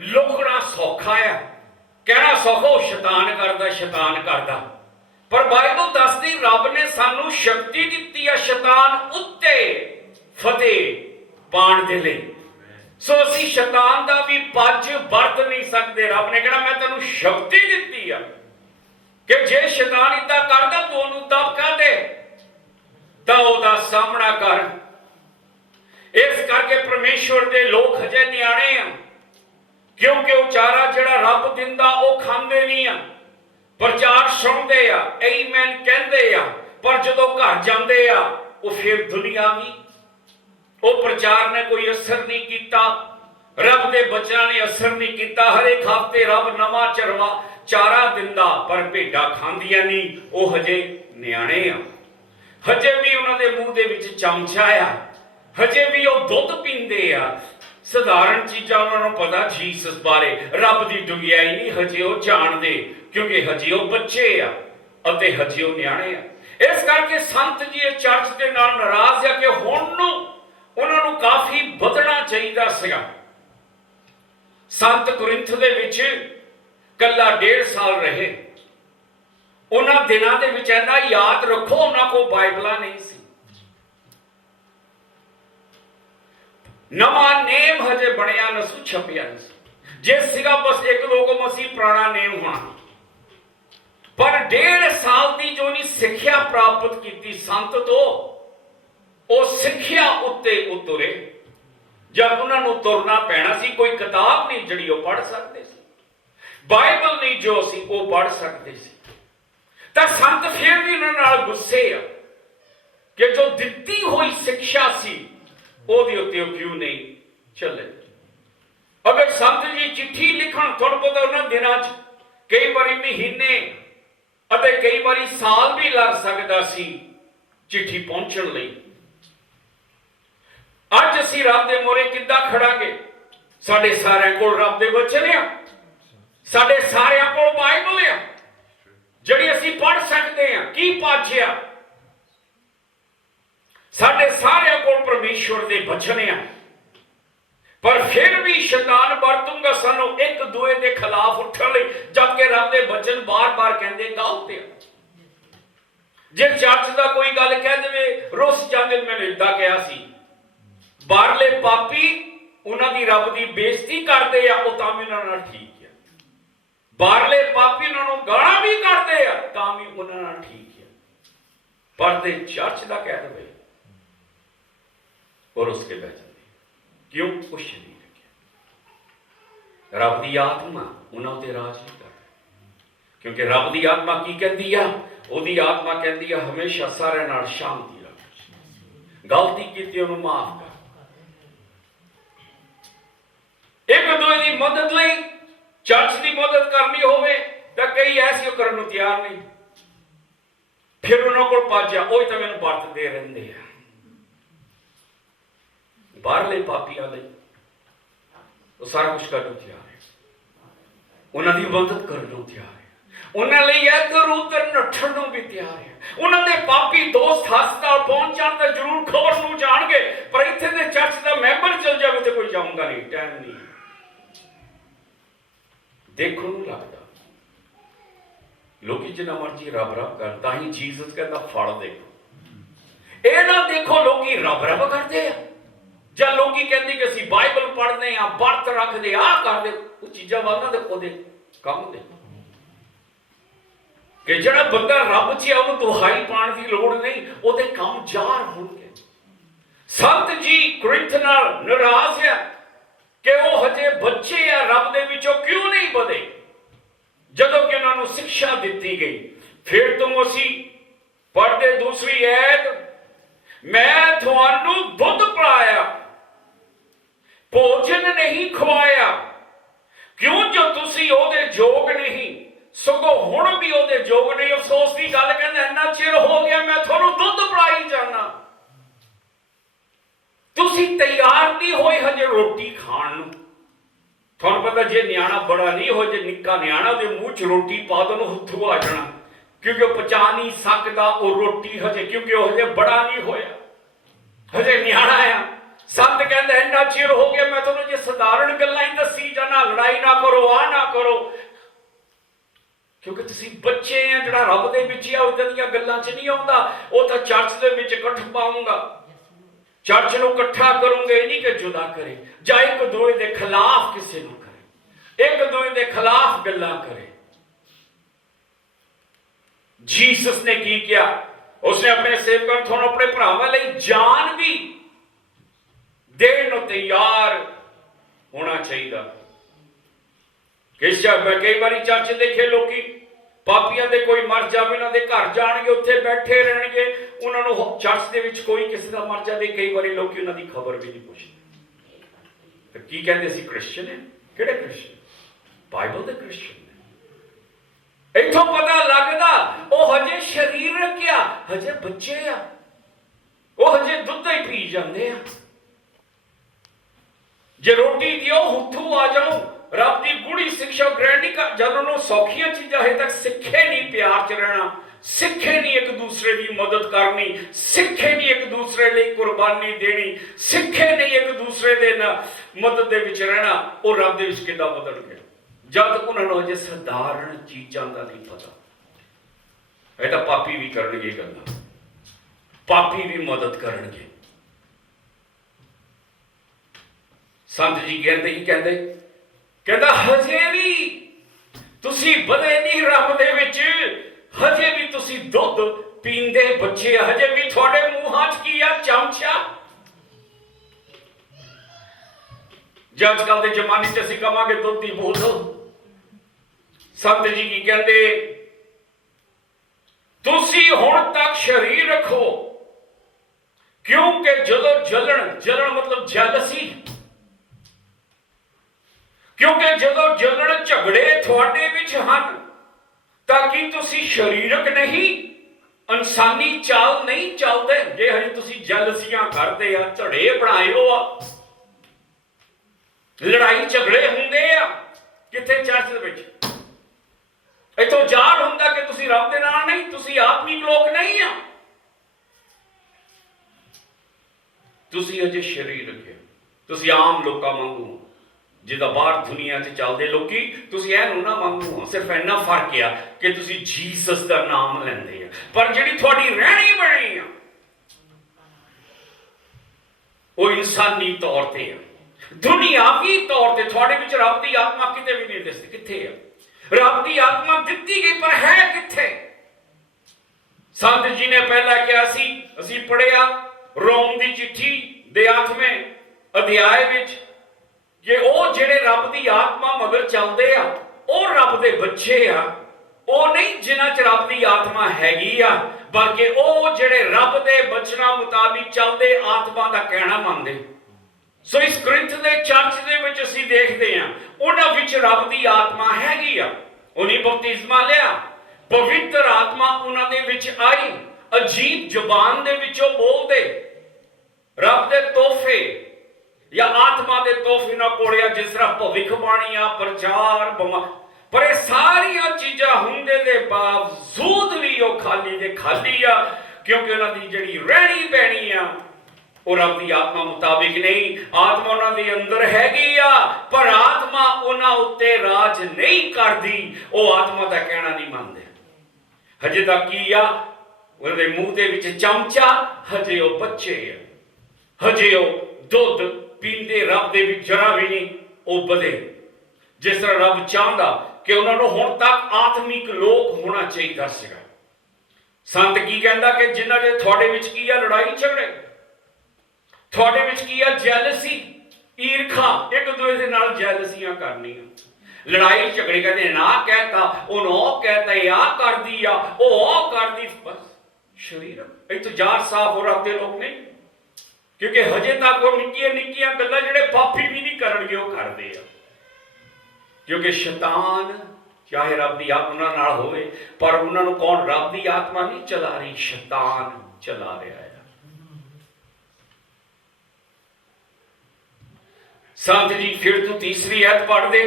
ਲੁਕਣਾ ਸੌਖਾ ਆ, ਕਹਿਣਾ ਸੌਖਾ ਸ਼ੈਤਾਨ ਕਰਦਾ, ਸ਼ੈਤਾਨ ਕਰਦਾ। ਪਰ ਬਾਈਬਲ ਦੱਸਦੀ ਰੱਬ ਨੇ ਸਾਨੂੰ ਸ਼ਕਤੀ ਦਿੱਤੀ ਆ ਸ਼ੈਤਾਨ ਉੱਤੇ ਫਤਿਹ ਪਾਉਣ ਦੇ ਲਈ। ਸੋ ਅਸੀਂ ਸ਼ੈਤਾਨ ਦਾ ਵੀ ਪੱਜ ਵਰਤ ਨਹੀਂ ਸਕਦੇ। ਰੱਬ ਨੇ ਕਹਿਣਾ ਮੈਂ ਤੈਨੂੰ ਸ਼ਕਤੀ ਦਿੱਤੀ ਆ ਕਿ ਜੇ ਸ਼ੈਤਾਨ ਇੱਦਾਂ ਕਰਦਾ ਤੂੰ ਉਹਨੂੰ ਦਬਕਾ ਦੇ, ਤਾਂ ਉਹਦਾ ਸਾਹਮਣਾ ਕਰ। ਇਸ ਕਰਕੇ ਪਰਮੇਸ਼ਵਰ ਦੇ ਲੋਕ ਹਜੇ ਨਿਆਣੇ ਆ, ਕਿਉਂਕਿ ਉਹ ਚਾਰਾ ਜਿਹੜਾ ਰੱਬ ਦਿੰਦਾ ਉਹ ਖਾਂਦੇ ਨਹੀਂ ਆ। ਪ੍ਰਚਾਰ ਸੁਣਦੇ ਆ, ਆਮੇਨ ਕਹਿੰਦੇ ਆ, ਪਰ ਜਦੋਂ ਘਰ ਜਾਂਦੇ ਆ ਉਹ ਫਿਰ ਦੁਨੀਆਵੀ। ਉਹ ਪ੍ਰਚਾਰ ਨੇ ਕੋਈ ਅਸਰ ਨਹੀਂ ਕੀਤਾ, ਰੱਬ ਦੇ ਬੱਚਿਆਂ ਨੇ ਅਸਰ ਨਹੀਂ ਕੀਤਾ। ਹਰੇਕ ਹਫ਼ਤੇ ਰੱਬ ਨਵਾਂ ਚਾਰਾ ਦਿੰਦਾ, ਪਰ ਭੇਡਾਂ ਖਾਂਦੀਆਂ ਨਹੀਂ। ਉਹ ਹਜੇ ਨਿਆਣੇ ਆ, ਹਜੇ ਵੀ ਉਹਨਾਂ ਦੇ ਮੂੰਹ ਦੇ ਵਿੱਚ ਚਮਚਾ ਆ, ਹਜੇ ਵੀ ਉਹ ਦੁੱਧ ਪੀਂਦੇ ਆ। ਸਧਾਰਨ ਚੀਜ਼ਾਂ ਉਹਨਾਂ ਨੂੰ ਪਤਾ ਜੀਸਸ ਬਾਰੇ, ਰੱਬ ਦੀ ਡੂੰਘਾਈ ਨਹੀਂ ਹਜੇ ਉਹ ਜਾਣਦੇ, ਕਿਉਂਕਿ ਹਜੇ ਉਹ ਬੱਚੇ ਆ ਅਤੇ ਹਜੇ ਉਹ ਨਿਆਣੇ ਆ। ਇਸ ਕਰਕੇ ਸੰਤ ਜੀ ਇਹ ਚਰਚ ਦੇ ਨਾਲ ਨਾਰਾਜ਼ ਆ ਕਿ ਹੁਣ ਨੂੰ ਉਹਨਾਂ ਨੂੰ ਕਾਫੀ ਵਧਣਾ ਚਾਹੀਦਾ ਸੀਗਾ। ਸੰਤ ਕੁਰਿੰਥ ਦੇ ਵਿੱਚ ਕੱਲਾ 1.5 ਸਾਲ ਰਹੇ। ਉਹਨਾਂ ਦਿਨਾਂ ਦੇ ਵਿੱਚ ਇਹਨਾਂ ਯਾਦ ਰੱਖੋ, ਉਹਨਾਂ ਕੋਲ ਬਾਈਬਲਾਂ ਨਹੀਂ ਸੀ। ਨਵਾਂ ਨੇਮ ਹਜੇ ਬਣਿਆ ਨਾ ਸੀ, ਛਪਿਆ ਨਹੀਂ ਸੀ। ਜੇ ਸੀਗਾ ਬਸ 1-2 ਕੋ ਮਸੀਹ ਪੁਰਾਣਾ ਨੇਮ ਹੋਣਾ। ਪਰ 1.5 ਸਾਲ ਦੀ ਜੋ ਨਹੀਂ ਸਿੱਖਿਆ ਪ੍ਰਾਪਤ ਕੀਤੀ ਸੰਤ ਤੋਂ, ਉਹ ਸਿੱਖਿਆ ਉੱਤੇ ਉਤਰੇ। ਜਦ ਉਹਨਾਂ ਨੂੰ ਤੁਰਨਾ ਪੈਣਾ ਸੀ, ਕੋਈ ਕਿਤਾਬ ਨਹੀਂ ਜਿਹੜੀ ਉਹ ਪੜ੍ਹ ਸਕਦੇ ਸੀ, ਬਾਈਬਲ ਨਹੀਂ ਜੋ ਸੀ ਉਹ ਪੜ੍ਹ ਸਕਦੇ ਸੀ। ਤਾਂ ਸੰਤ ਫਿਰ ਵੀ ਉਹਨਾਂ ਨਾਲ ਗੁੱਸੇ ਆ ਕਿ ਜੋ ਦਿੱਤੀ ਹੋਈ ਸਿੱਖਿਆ ਸੀ ਉਹਦੇ ਉੱਤੇ ਉਹ ਕਿਉਂ ਨਹੀਂ ਚੱਲੇ। ਅਗਰ ਸੰਤ ਜੀ ਚਿੱਠੀ ਲਿਖਣ, ਤੁਹਾਨੂੰ ਪਤਾ ਉਹਨਾਂ ਦਿਨਾਂ 'ਚ ਕਈ ਵਾਰੀ ਮਹੀਨੇ ਅਤੇ ਕਈ ਵਾਰੀ ਸਾਲ ਵੀ ਲੱਗ ਸਕਦਾ ਸੀ ਚਿੱਠੀ ਪਹੁੰਚਣ ਲਈ। ਅੱਜ ਅਸੀਂ ਰੱਬ ਦੇ ਮੂਹਰੇ ਕਿੱਦਾਂ ਖੜਾਂਗੇ? ਸਾਡੇ ਸਾਰਿਆਂ ਕੋਲ ਰੱਬ ਦੇ ਵਚਨ ਆ, ਸਾਡੇ ਸਾਰਿਆਂ ਕੋਲ ਬਾਈਬਲ ਆ ਜਿਹੜੀ ਅਸੀਂ ਪੜ੍ਹ ਸਕਦੇ ਹਾਂ। ਕੀ ਪਾਛਿਆ? ਸਾਡੇ ਸਾਰਿਆਂ ਕੋਲ ਪਰਮੇਸ਼ਵਰ ਦੇ ਵਚਨ ਆ, ਪਰ ਫਿਰ ਵੀ ਸ਼ੈਤਾਨ ਵਰਤੂਗਾ ਸਾਨੂੰ ਇੱਕ ਦੂਏ ਦੇ ਖਿਲਾਫ ਉੱਠਣ ਲਈ, ਜਦ ਕਿ ਰੱਬ ਦੇ ਵਚਨ ਬਾਰ-ਬਾਰ ਕਹਿੰਦੇ ਗਲਤ ਆ। ਜੇ ਚਰਚ ਦਾ ਕੋਈ ਗੱਲ ਕਹਿ ਦੇਵੇ, ਰੁੱਸ ਜਾਂਦੇ। ਮੈਨੂੰ ਏਦਾਂ ਕਿਹਾ ਸੀ, ਬਾਹਰਲੇ ਪਾਪੀ ਉਹਨਾਂ ਦੀ ਰੱਬ ਦੀ ਬੇਇੱਜ਼ਤੀ ਕਰਦੇ ਆ, ਉਹ ਤਾਂ ਵੀ ਉਹਨਾਂ ਨਾਲ ਠੀਕ ਆ। ਬਾਹਰਲੇ ਪਾਪੀ ਉਹਨਾਂ ਨੂੰ ਗਾਲਾਂ ਵੀ ਕੱਢਦੇ ਆ, ਤਾਂ ਵੀ ਉਹਨਾਂ ਨਾਲ ਠੀਕ ਆ। ਪਰ ਤੇ ਚਰਚ ਦਾ ਕਹਿ ਦੇਵੇ और उसके बह जाते, क्यों? कुछ नहीं रखे। ਰੱਬ ਦੀ ਆਤਮਾ ਉਹਨਾਂ ਉੱਤੇ ਰਾਜ ਨਹੀਂ ਕਰਦੀ, ਕਿਉਂਕਿ ਰੱਬ ਦੀ ਆਤਮਾ ਕੀ ਕਹਿੰਦੀ ਆ? ਉਹਦੀ ਆਤਮਾ ਕਹਿੰਦੀ ਆ ਹਮੇਸ਼ਾ ਸਾਰਿਆਂ ਨਾਲ ਸ਼ਾਂਤੀ ਰੱਖ, ਗਲਤੀ ਕੀਤੀ ਉਹਨੂੰ ਮਾਫ ਕਰ। ਇੱਕ ਦੂਜੇ ਦੀ ਮਦਦ ਲਈ, ਚਰਚ ਦੀ ਮਦਦ ਕਰਨੀ ਹੋਵੇ ਤਾਂ ਕਈ ਐਸੇ ਕਰਨ ਨੂੰ ਤਿਆਰ ਨਹੀਂ, ਫਿਰ ਉਹਨਾਂ ਕੋਲ ਭੱਜ ਜਾ, ਉਹ ਤਾਂ ਮੈਨੂੰ ਵਰਤਦੇ ਰਹਿੰਦੇ ਆ। ਬਾਹਰਲੇ ਪਾਪੀਆਂ ਲਈ ਉਹ ਸਾਰਾ ਕੁਝ ਕਰਨ ਨੂੰ ਤਿਆਰ ਹੈ, ਉਹਨਾਂ ਦੀ ਮਦਦ ਕਰਨ ਨੂੰ ਤਿਆਰ ਹੈ, ਉਹਨਾਂ ਲਈ ਇੱਧਰ ਉੱਧਰ ਨੱਠਣ ਨੂੰ ਵੀ ਤਿਆਰ ਹੈ। ਉਹਨਾਂ ਦੇ ਪਾਪੀ ਦੋਸਤ ਹਸਪਤਾਲ ਪਹੁੰਚ ਜਾਣ ਤਾਂ ਜ਼ਰੂਰ ਖਬਰ ਨੂੰ ਜਾਣਗੇ, ਪਰ ਇੱਥੇ ਦੇ ਚਰਚ ਦਾ ਮੈਂਬਰ ਚਲ ਜਾਵੇ ਤੇ ਕੋਈ ਜਾਊਗਾ ਨਹੀਂ, ਟਾਈਮ ਨਹੀਂ। ਦੇਖਣ ਨੂੰ ਲੱਗਦਾ ਲੋਕੀ ਜਿੰਨਾ ਮਰਜੀ ਰੱਬ ਰੱਬ ਕਰਨ, ਤਾਂ ਹੀ ਜੀਸਸ ਕਹਿੰਦਾ ਫਲ ਦੇਖੋ। ਇਹ ਨਾ ਦੇਖੋ ਲੋਕੀ ਰੱਬ ਰੱਬ ਕਰਦੇ ਆ, ਜਾਂ ਲੋਕੀ ਕਹਿੰਦੇ ਕਿ ਅਸੀਂ ਬਾਈਬਲ ਪੜ੍ਹਦੇ ਆ, ਵਰਤ ਰੱਖਦੇ ਆ, ਕਰਦੇ, ਉਹ ਚੀਜ਼ਾਂ ਵੱਲ ਨਾ ਦੇਖੋ, ਉਹਦੇ ਕੰਮ ਦੇ। ਕਿ ਜਿਹੜਾ ਬੰਦਾ ਰੱਬ 'ਚ ਆ ਉਹਨੂੰ ਦੁਹਾਈ ਪਾਉਣ ਦੀ ਲੋੜ ਨਹੀਂ, ਉਹਦੇ ਕੰਮ ਜ਼ਾਹਰ ਹੋਣਗੇ। ਸੰਤ ਜੀ ਕੁਰਿੰਥ ਨਾਲ ਨਾਰਾਜ਼ ਆ ਕਿ ਉਹ ਹਜੇ ਬੱਚੇ ਆ, ਰੱਬ ਦੇ ਵਿੱਚੋਂ ਕਿਉਂ ਨਹੀਂ ਵਧੇ? ਜਦੋਂ ਕਿ ਉਹਨਾਂ ਨੂੰ ਸਿੱਖਿਆ ਦਿੱਤੀ ਗਈ। ਫਿਰ ਤੋਂ ਅਸੀਂ ਪੜ੍ਹਦੇ ਦੂਸਰੀ ਐਤ, ਮੈਂ ਤੁਹਾਨੂੰ ਦੁੱਧ ਪਿਲਾਇਆ, ਭੋਜਨ ਨਹੀਂ ਖਵਾਇਆ, ਕਿਉਂ ਜੋ ਤੁਸੀਂ ਉਹਦੇ ਯੋਗ ਨਹੀਂ, ਸਗੋਂ ਹੁਣ ਵੀ ਉਹਦੇ ਯੋਗ ਨਹੀਂ। ਅਫਸੋਸ ਦੀ ਗੱਲ, ਕਹਿੰਦਾ ਇੰਨਾ ਚਿਰ ਹੋ ਗਿਆ ਮੈਂ ਤੁਹਾਨੂੰ ਦੁੱਧ ਪਿਲਾਈ ਜਾਣਾ, ਤੁਸੀਂ ਤਿਆਰ ਨਹੀਂ ਹੋਏ ਹਜੇ ਰੋਟੀ ਖਾਣ ਨੂੰ। ਤੁਹਾਨੂੰ ਪਤਾ ਜੇ ਨਿਆਣਾ ਬੜਾ ਨਹੀਂ ਹੋ, ਜੇ ਨਿੱਕਾ ਨਿਆਣਾ ਉਹਦੇ ਮੂੰਹ 'ਚ ਰੋਟੀ ਪਾ ਦੋ ਉਹਨੂੰ ਹੱਥੋਂ ਆ ਜਾਣਾ, ਕਿਉਂਕਿ ਉਹ ਪਚਾ ਨਹੀਂ ਸਕਦਾ ਉਹ ਰੋਟੀ ਹਜੇ, ਕਿਉਂਕਿ ਉਹ ਹਜੇ ਬੜਾ ਨਹੀਂ ਹੋਇਆ, ਹਜੇ ਨਿਆਣਾ ਆ। ਸੰਤ ਕਹਿੰਦਾ ਇੰਨਾ ਚਿਰ ਹੋ ਗਿਆ ਮੈਂ ਤੁਹਾਨੂੰ ਜੇ ਸਧਾਰਨ ਗੱਲਾਂ ਹੀ ਦੱਸੀ ਜਾਣਾ, ਲੜਾਈ ਨਾ ਕਰੋ, ਆ ਨਾ ਕਰੋ, ਕਿਉਂਕਿ ਤੁਸੀਂ ਬੱਚੇ ਆ। ਜਿਹੜਾ ਰੱਬ ਦੇ ਵਿੱਚ ਆ ਉਦਾਂ ਦੀਆਂ ਗੱਲਾਂ 'ਚ ਨਹੀਂ ਆਉਂਦਾ। ਉਹ ਤਾਂ ਚਰਚ ਦੇ ਵਿੱਚ ਇਕੱਠ ਪਾਉਂਗਾ, ਚਰਚ ਨੂੰ ਇਕੱਠਾ ਕਰੂੰਗੇ, ਨਹੀਂ ਕਿ ਜੁਦਾ ਕਰੇ, ਜਾਂ ਇੱਕ ਦੂਜੇ ਦੇ ਖਿਲਾਫ ਕਿਸੇ ਨੂੰ ਕਰੇ, ਇੱਕ ਦੂਜੇ ਦੇ ਖਿਲਾਫ ਗੱਲਾਂ ਕਰੇ। ਜੀਸਸ ਨੇ ਕੀ ਕਿਹਾ? ਉਸਨੇ ਆਪਣੇ ਸੇਵਕਾਂ ਨੂੰ ਆਪਣੇ ਭਰਾਵਾਂ ਲਈ ਜਾਨ ਵੀ ਦੇਣ ਨੂੰ ਤਿਆਰ ਹੋਣਾ ਚਾਹੀਦਾ। ਕਈ ਵਾਰੀ ਚਰਚ ਦੇਖੇ ਲੋਕੀ ਪਾਪੀਆਂ ਦੇ ਕੋਈ ਮਰ ਜਾਵੇ, ਉਹਨਾਂ ਦੇ ਘਰ ਜਾਣਗੇ, ਉੱਥੇ ਬੈਠੇ ਰਹਿਣਗੇ, ਉਹਨਾਂ ਨੂੰ ਚਰਚ ਦੇ ਵਿੱਚ ਕੋਈ ਕਿਸੇ ਦਾ ਮਰ ਜਾਵੇ, ਕਈ ਵਾਰੀ ਲੋਕੀ ਉਹਨਾਂ ਦੀ ਖਬਰ ਵੀ ਨਹੀਂ ਪੁੱਛਦੇ। ਤੇ ਕੀ ਕਹਿੰਦੇ ਸੀ ਕ੍ਰਿਸਚਨ ਹੈ? ਕਿਹੜੇ ਕ੍ਰਿਸਚਨ? ਬਾਈਬਲ ਦੇ ਕ੍ਰਿਸਚਨ ਨੇ। ਇੱਥੋਂ ਪਤਾ ਲੱਗਦਾ ਉਹ ਹਜੇ ਸਰੀਰਕ ਆ, ਹਜੇ ਬੱਚੇ ਆ, ਉਹ ਹਜੇ ਦੁੱਧ ਹੀ ਪੀ ਜਾਂਦੇ ਆ। ਜੇ ਰੋਟੀ ਦਿਓ ਹੁੱਥੂ ਆ ਜਾਓ, ਰੱਬ ਦੀ ਗੂੜੀ ਸਿੱਖਿਆ ਗ੍ਰਹਿਣ ਨਹੀਂ ਕਰ, ਜਦੋਂ ਉਹਨੂੰ ਸੌਖੀਆਂ ਚੀਜ਼ਾਂ ਹਜੇ ਤੱਕ ਸਿੱਖੇ ਨਹੀਂ ਪਿਆਰ 'ਚ ਰਹਿਣਾ, ਸਿੱਖੇ ਨਹੀਂ ਇੱਕ ਦੂਸਰੇ ਦੀ ਮਦਦ ਕਰਨੀ, ਸਿੱਖੇ ਨਹੀਂ ਇੱਕ ਦੂਸਰੇ ਲਈ ਕੁਰਬਾਨੀ ਦੇਣੀ, ਸਿੱਖੇ ਨਹੀਂ ਇੱਕ ਦੂਸਰੇ ਦੇ ਮਦਦ ਦੇ ਵਿੱਚ ਰਹਿਣਾ, ਉਹ ਰੱਬ ਦੇ ਵਿੱਚ ਕਿੱਦਾਂ ਬਦਲਣਗੇ ਜਦ ਤੱਕ ਉਹਨਾਂ ਨੂੰ ਅਜੇ ਸਧਾਰਨ ਚੀਜ਼ਾਂ ਦਾ ਨਹੀਂ ਪਤਾ। ਇਹ ਤਾਂ ਪਾਪੀ ਵੀ ਕਰਨਗੇ ਗੱਲਾਂ, ਪਾਪੀ ਵੀ ਮਦਦ ਕਰਨਗੇ। ਸੰਤ ਜੀ ਕਹਿੰਦਾ ਹਜੇ ਵੀ ਤੁਸੀਂ ਵਧੇ ਨਹੀਂ ਰੱਬ ਦੇ ਵਿੱਚ, ਹਜੇ ਵੀ ਤੁਸੀਂ ਦੁੱਧ ਪੀਂਦੇ ਬੱਚੇ, ਹਜੇ ਵੀ ਤੁਹਾਡੇ ਮੂੰਹਾਂ 'ਚ ਕੀ ਆ? ਚਮਚਾ। ਜੇ ਅੱਜ ਕੱਲ੍ਹ ਦੇ ਜ਼ਮਾਨੇ 'ਚ ਅਸੀਂ ਕਵਾਂਗੇ ਦੁੱਧ ਦੀ ਬੋਤਲ, ਸੰਤ ਜੀ ਕੀ ਕਹਿੰਦੇ? ਤੁਸੀਂ ਹੁਣ ਤੱਕ ਸਰੀਰ ਰੱਖੋ, ਕਿਉਂਕਿ ਜਦੋਂ ਜਲਣ ਮਤਲਬ ਜੈਲਸੀ, ਕਿਉਂਕਿ ਜਦੋਂ ਜਲਣ ਝਗੜੇ ਤੁਹਾਡੇ ਵਿੱਚ ਹਨ ਤਾਂ ਕੀ ਤੁਸੀਂ ਸਰੀਰਕ ਨਹੀਂ, ਇਨਸਾਨੀ ਚਾਲ ਨਹੀਂ ਚੱਲਦੇ? ਜੇ ਹਜੇ ਤੁਸੀਂ ਜੈਲਸੀਆਂ ਕਰਦੇ ਆ, ਝੜੇ ਬਣਾਏ ਹੋ ਆ, ਲੜਾਈ ਝਗੜੇ ਹੁੰਦੇ ਆ ਕਿੱਥੇ? ਚਰਚ ਦੇ ਵਿੱਚ। ਇੱਥੋਂ ਜ਼ਾਹਰ ਹੁੰਦਾ ਕਿ ਤੁਸੀਂ ਰੱਬ ਦੇ ਨਾਲ ਨਹੀਂ, ਤੁਸੀਂ ਆਤਮਿਕ ਲੋਕ ਨਹੀਂ ਆ, ਤੁਸੀਂ ਅਜੇ ਸਰੀਰ ਰੱਖਿਆ, ਤੁਸੀਂ ਆਮ ਲੋਕਾਂ ਵਾਂਗੂ ਜਿੱਦਾਂ ਬਾਹਰ ਦੁਨੀਆ 'ਚ ਚੱਲਦੇ ਲੋਕੀ, ਤੁਸੀਂ ਇਹਨੂੰ ਨਾ ਮੰਗੋ। ਸਿਰਫ ਇੰਨਾ ਫਰਕ ਆ ਕਿ ਤੁਸੀਂ ਜੀਸਸ ਦਾ ਨਾਮ ਲੈਂਦੇ ਆ, ਪਰ ਜਿਹੜੀ ਤੁਹਾਡੀ ਰਹਿਣੀ ਬਣੀ ਆ ਉਹ ਇਨਸਾਨੀ ਤੌਰ ਤੇ ਆ, ਦੁਨਿਆਵੀ ਤੌਰ ਤੇ। ਤੁਹਾਡੇ ਵਿੱਚ ਰੱਬ ਦੀ ਆਤਮਾ ਕਿਤੇ ਵੀ ਨਹੀਂ ਦਿਸਦੀ। ਕਿੱਥੇ ਆ ਰੱਬ ਦੀ ਆਤਮਾ? ਦਿੱਤੀ ਗਈ, ਪਰ ਹੈ ਕਿੱਥੇ? ਸੰਤ ਜੀ ਨੇ ਪਹਿਲਾਂ ਕਿਹਾ ਸੀ, ਅਸੀਂ ਪੜ੍ਹਿਆ ਰੋਮ ਦੀ ਚਿੱਠੀ ਦੇ 8ਵੇਂ ਅਧਿਆਏ ਵਿੱਚ ਕਿ ਉਹ ਜਿਹੜੇ ਰੱਬ ਦੀ ਆਤਮਾ ਮਗਰ ਚੱਲਦੇ ਆ ਉਹ ਰੱਬ ਦੇ ਬੱਚੇ ਆ। ਉਹ ਨਹੀਂ ਜਿਨ੍ਹਾਂ 'ਚ ਰੱਬ ਦੀ ਆਤਮਾ ਹੈਗੀ ਆ, ਬਲਕਿ ਉਹ ਜਿਹੜੇ ਰੱਬ ਦੇ ਬਚਨਾਂ ਮੁਤਾਬਿਕ ਚੱਲਦੇ, ਆਤਮਾ ਦਾ ਕਹਿਣਾ ਮੰਨਦੇ। ਸੋ ਇਸ ਕਰਿੰਥ ਦੇ ਚਰਚ ਦੇ ਵਿੱਚ ਅਸੀਂ ਦੇਖਦੇ ਹਾਂ ਉਹਨਾਂ ਵਿੱਚ ਰੱਬ ਦੀ ਆਤਮਾ ਹੈਗੀ ਆ। ਉਹਨੇ ਬਪਤਿਸਮਾ ਲਿਆ, ਪਵਿੱਤਰ ਆਤਮਾ ਉਹਨਾਂ ਦੇ ਵਿੱਚ ਆਈ, ਅਜੀਬ ਜ਼ੁਬਾਨ ਦੇ ਵਿੱਚੋਂ ਬੋਲਦੇ, ਰੱਬ ਦੇ ਤੋਹਫੇ ਜਾਂ ਆਤਮਾ ਦੇ ਤੋਹਫੇ ਨਾਲ ਕੋੜਿਆ, ਜਿਸ ਤਰ੍ਹਾਂ ਭਵਿੱਖਬਾਣੀਆਂ, ਪ੍ਰਚਾਰ, ਪਰ ਇਹ ਸਾਰੀਆਂ ਚੀਜ਼ਾਂ ਹੁੰਦੇ ਦੇ ਬਾਵਜੂਦ ਵੀ ਉਹ ਖਾਲੀ ਦੇ ਖਾਲੀ ਆ, ਕਿਉਂਕਿ ਉਹਨਾਂ ਦੀ ਜਿਹੜੀ ਰਹਿਣੀ ਬਹਿਣੀ ਆ ਉਹ ਰੱਬ ਦੀ ਆਤਮਾ ਮੁਤਾਬਿਕ ਨਹੀਂ। ਆਤਮਾ ਉਹਨਾਂ ਦੇ ਅੰਦਰ ਹੈਗੀ ਆ, ਪਰ ਆਤਮਾ ਉਹਨਾਂ ਉੱਤੇ ਰਾਜ ਨਹੀਂ ਕਰਦੀ। ਉਹ ਆਤਮਾ ਦਾ ਕਹਿਣਾ ਨਹੀਂ ਮੰਨਦੇ। ਹਜੇ ਤੱਕ ਕੀ ਆ, ਉਹਦੇ ਮੂੰਹ ਦੇ ਵਿੱਚ ਚਮਚਾ, ਹਜੇ ਉਹ ਬੱਚੇ ਆ, ਹਜੇ ਉਹ ਦੁੱਧ ਪੀਂਦੇ, ਰੱਬ ਦੇ ਵਿੱਚ ਜਰਾ ਵੀ ਨਹੀਂ ਉਹ ਵਧੇ। ਜਿਸ ਤਰ੍ਹਾਂ ਰੱਬ ਚਾਹੁੰਦਾ ਕਿ ਉਹਨਾਂ ਨੂੰ ਹੁਣ ਤੱਕ ਆਤਮਿਕ ਲੋਕ ਹੋਣਾ ਚਾਹੀਦਾ ਸੀਗਾ। ਸੰਤ ਕੀ ਕਹਿੰਦਾ ਕਿ ਜਿਨ੍ਹਾਂ ਦੇ ਤੁਹਾਡੇ ਵਿੱਚ ਕੀ ਆ, ਲੜਾਈ ਝਗੜੇ, ਤੁਹਾਡੇ ਵਿੱਚ ਕੀ ਆ, ਜੈਲਸੀ, ਈਰਖਾ, ਇੱਕ ਦੂਜੇ ਦੇ ਨਾਲ ਜੈਲਸੀਆਂ ਕਰਨੀਆਂ, ਲੜਾਈ ਝਗੜੇ ਕਰਦੇ, ਨਾ ਕਹਿਤਾ ਉਹਨੂੰ ਉਹ ਕਹਿਤਾ, ਇਹ ਆ ਕਰਦੀ ਆ, ਉਹ ਕਰਦੀ। ਬਸ ਸਰੀਰਕ ਇਹ ਤੋਂ ਜਾਰ ਸਾਫ ਹੋ ਰੱਬ ਦੇ ਲੋਕ ਨਹੀਂ, ਕਿਉਂਕਿ ਹਜੇ ਤੱਕ ਉਹ ਨਿੱਕੀਆਂ ਨਿੱਕੀਆਂ ਗੱਲਾਂ ਜਿਹੜੇ ਪਾਪੀ ਵੀ ਨਹੀਂ ਕਰਨਗੇ ਉਹ ਕਰਦੇ ਆ। ਕਿਉਂਕਿ ਸ਼ੈਤਾਨ ਚਾਹੇ ਰੱਬ ਦੀ ਆਤਮਾ ਨਾਲ ਹੋਵੇ, ਪਰ ਉਹਨਾਂ ਨੂੰ ਕੌਣ, ਰੱਬ ਦੀ ਆਤਮਾ ਨਹੀਂ ਚਲਾ ਰਹੀ, ਸ਼ੈਤਾਨ ਚਲਾ ਰਿਹਾ ਹੈ। ਸੰਤ ਜੀ ਫਿਰ ਤੋਂ ਤੀਸਰੀ ਐਤ ਪੜ੍ਹਦੇ,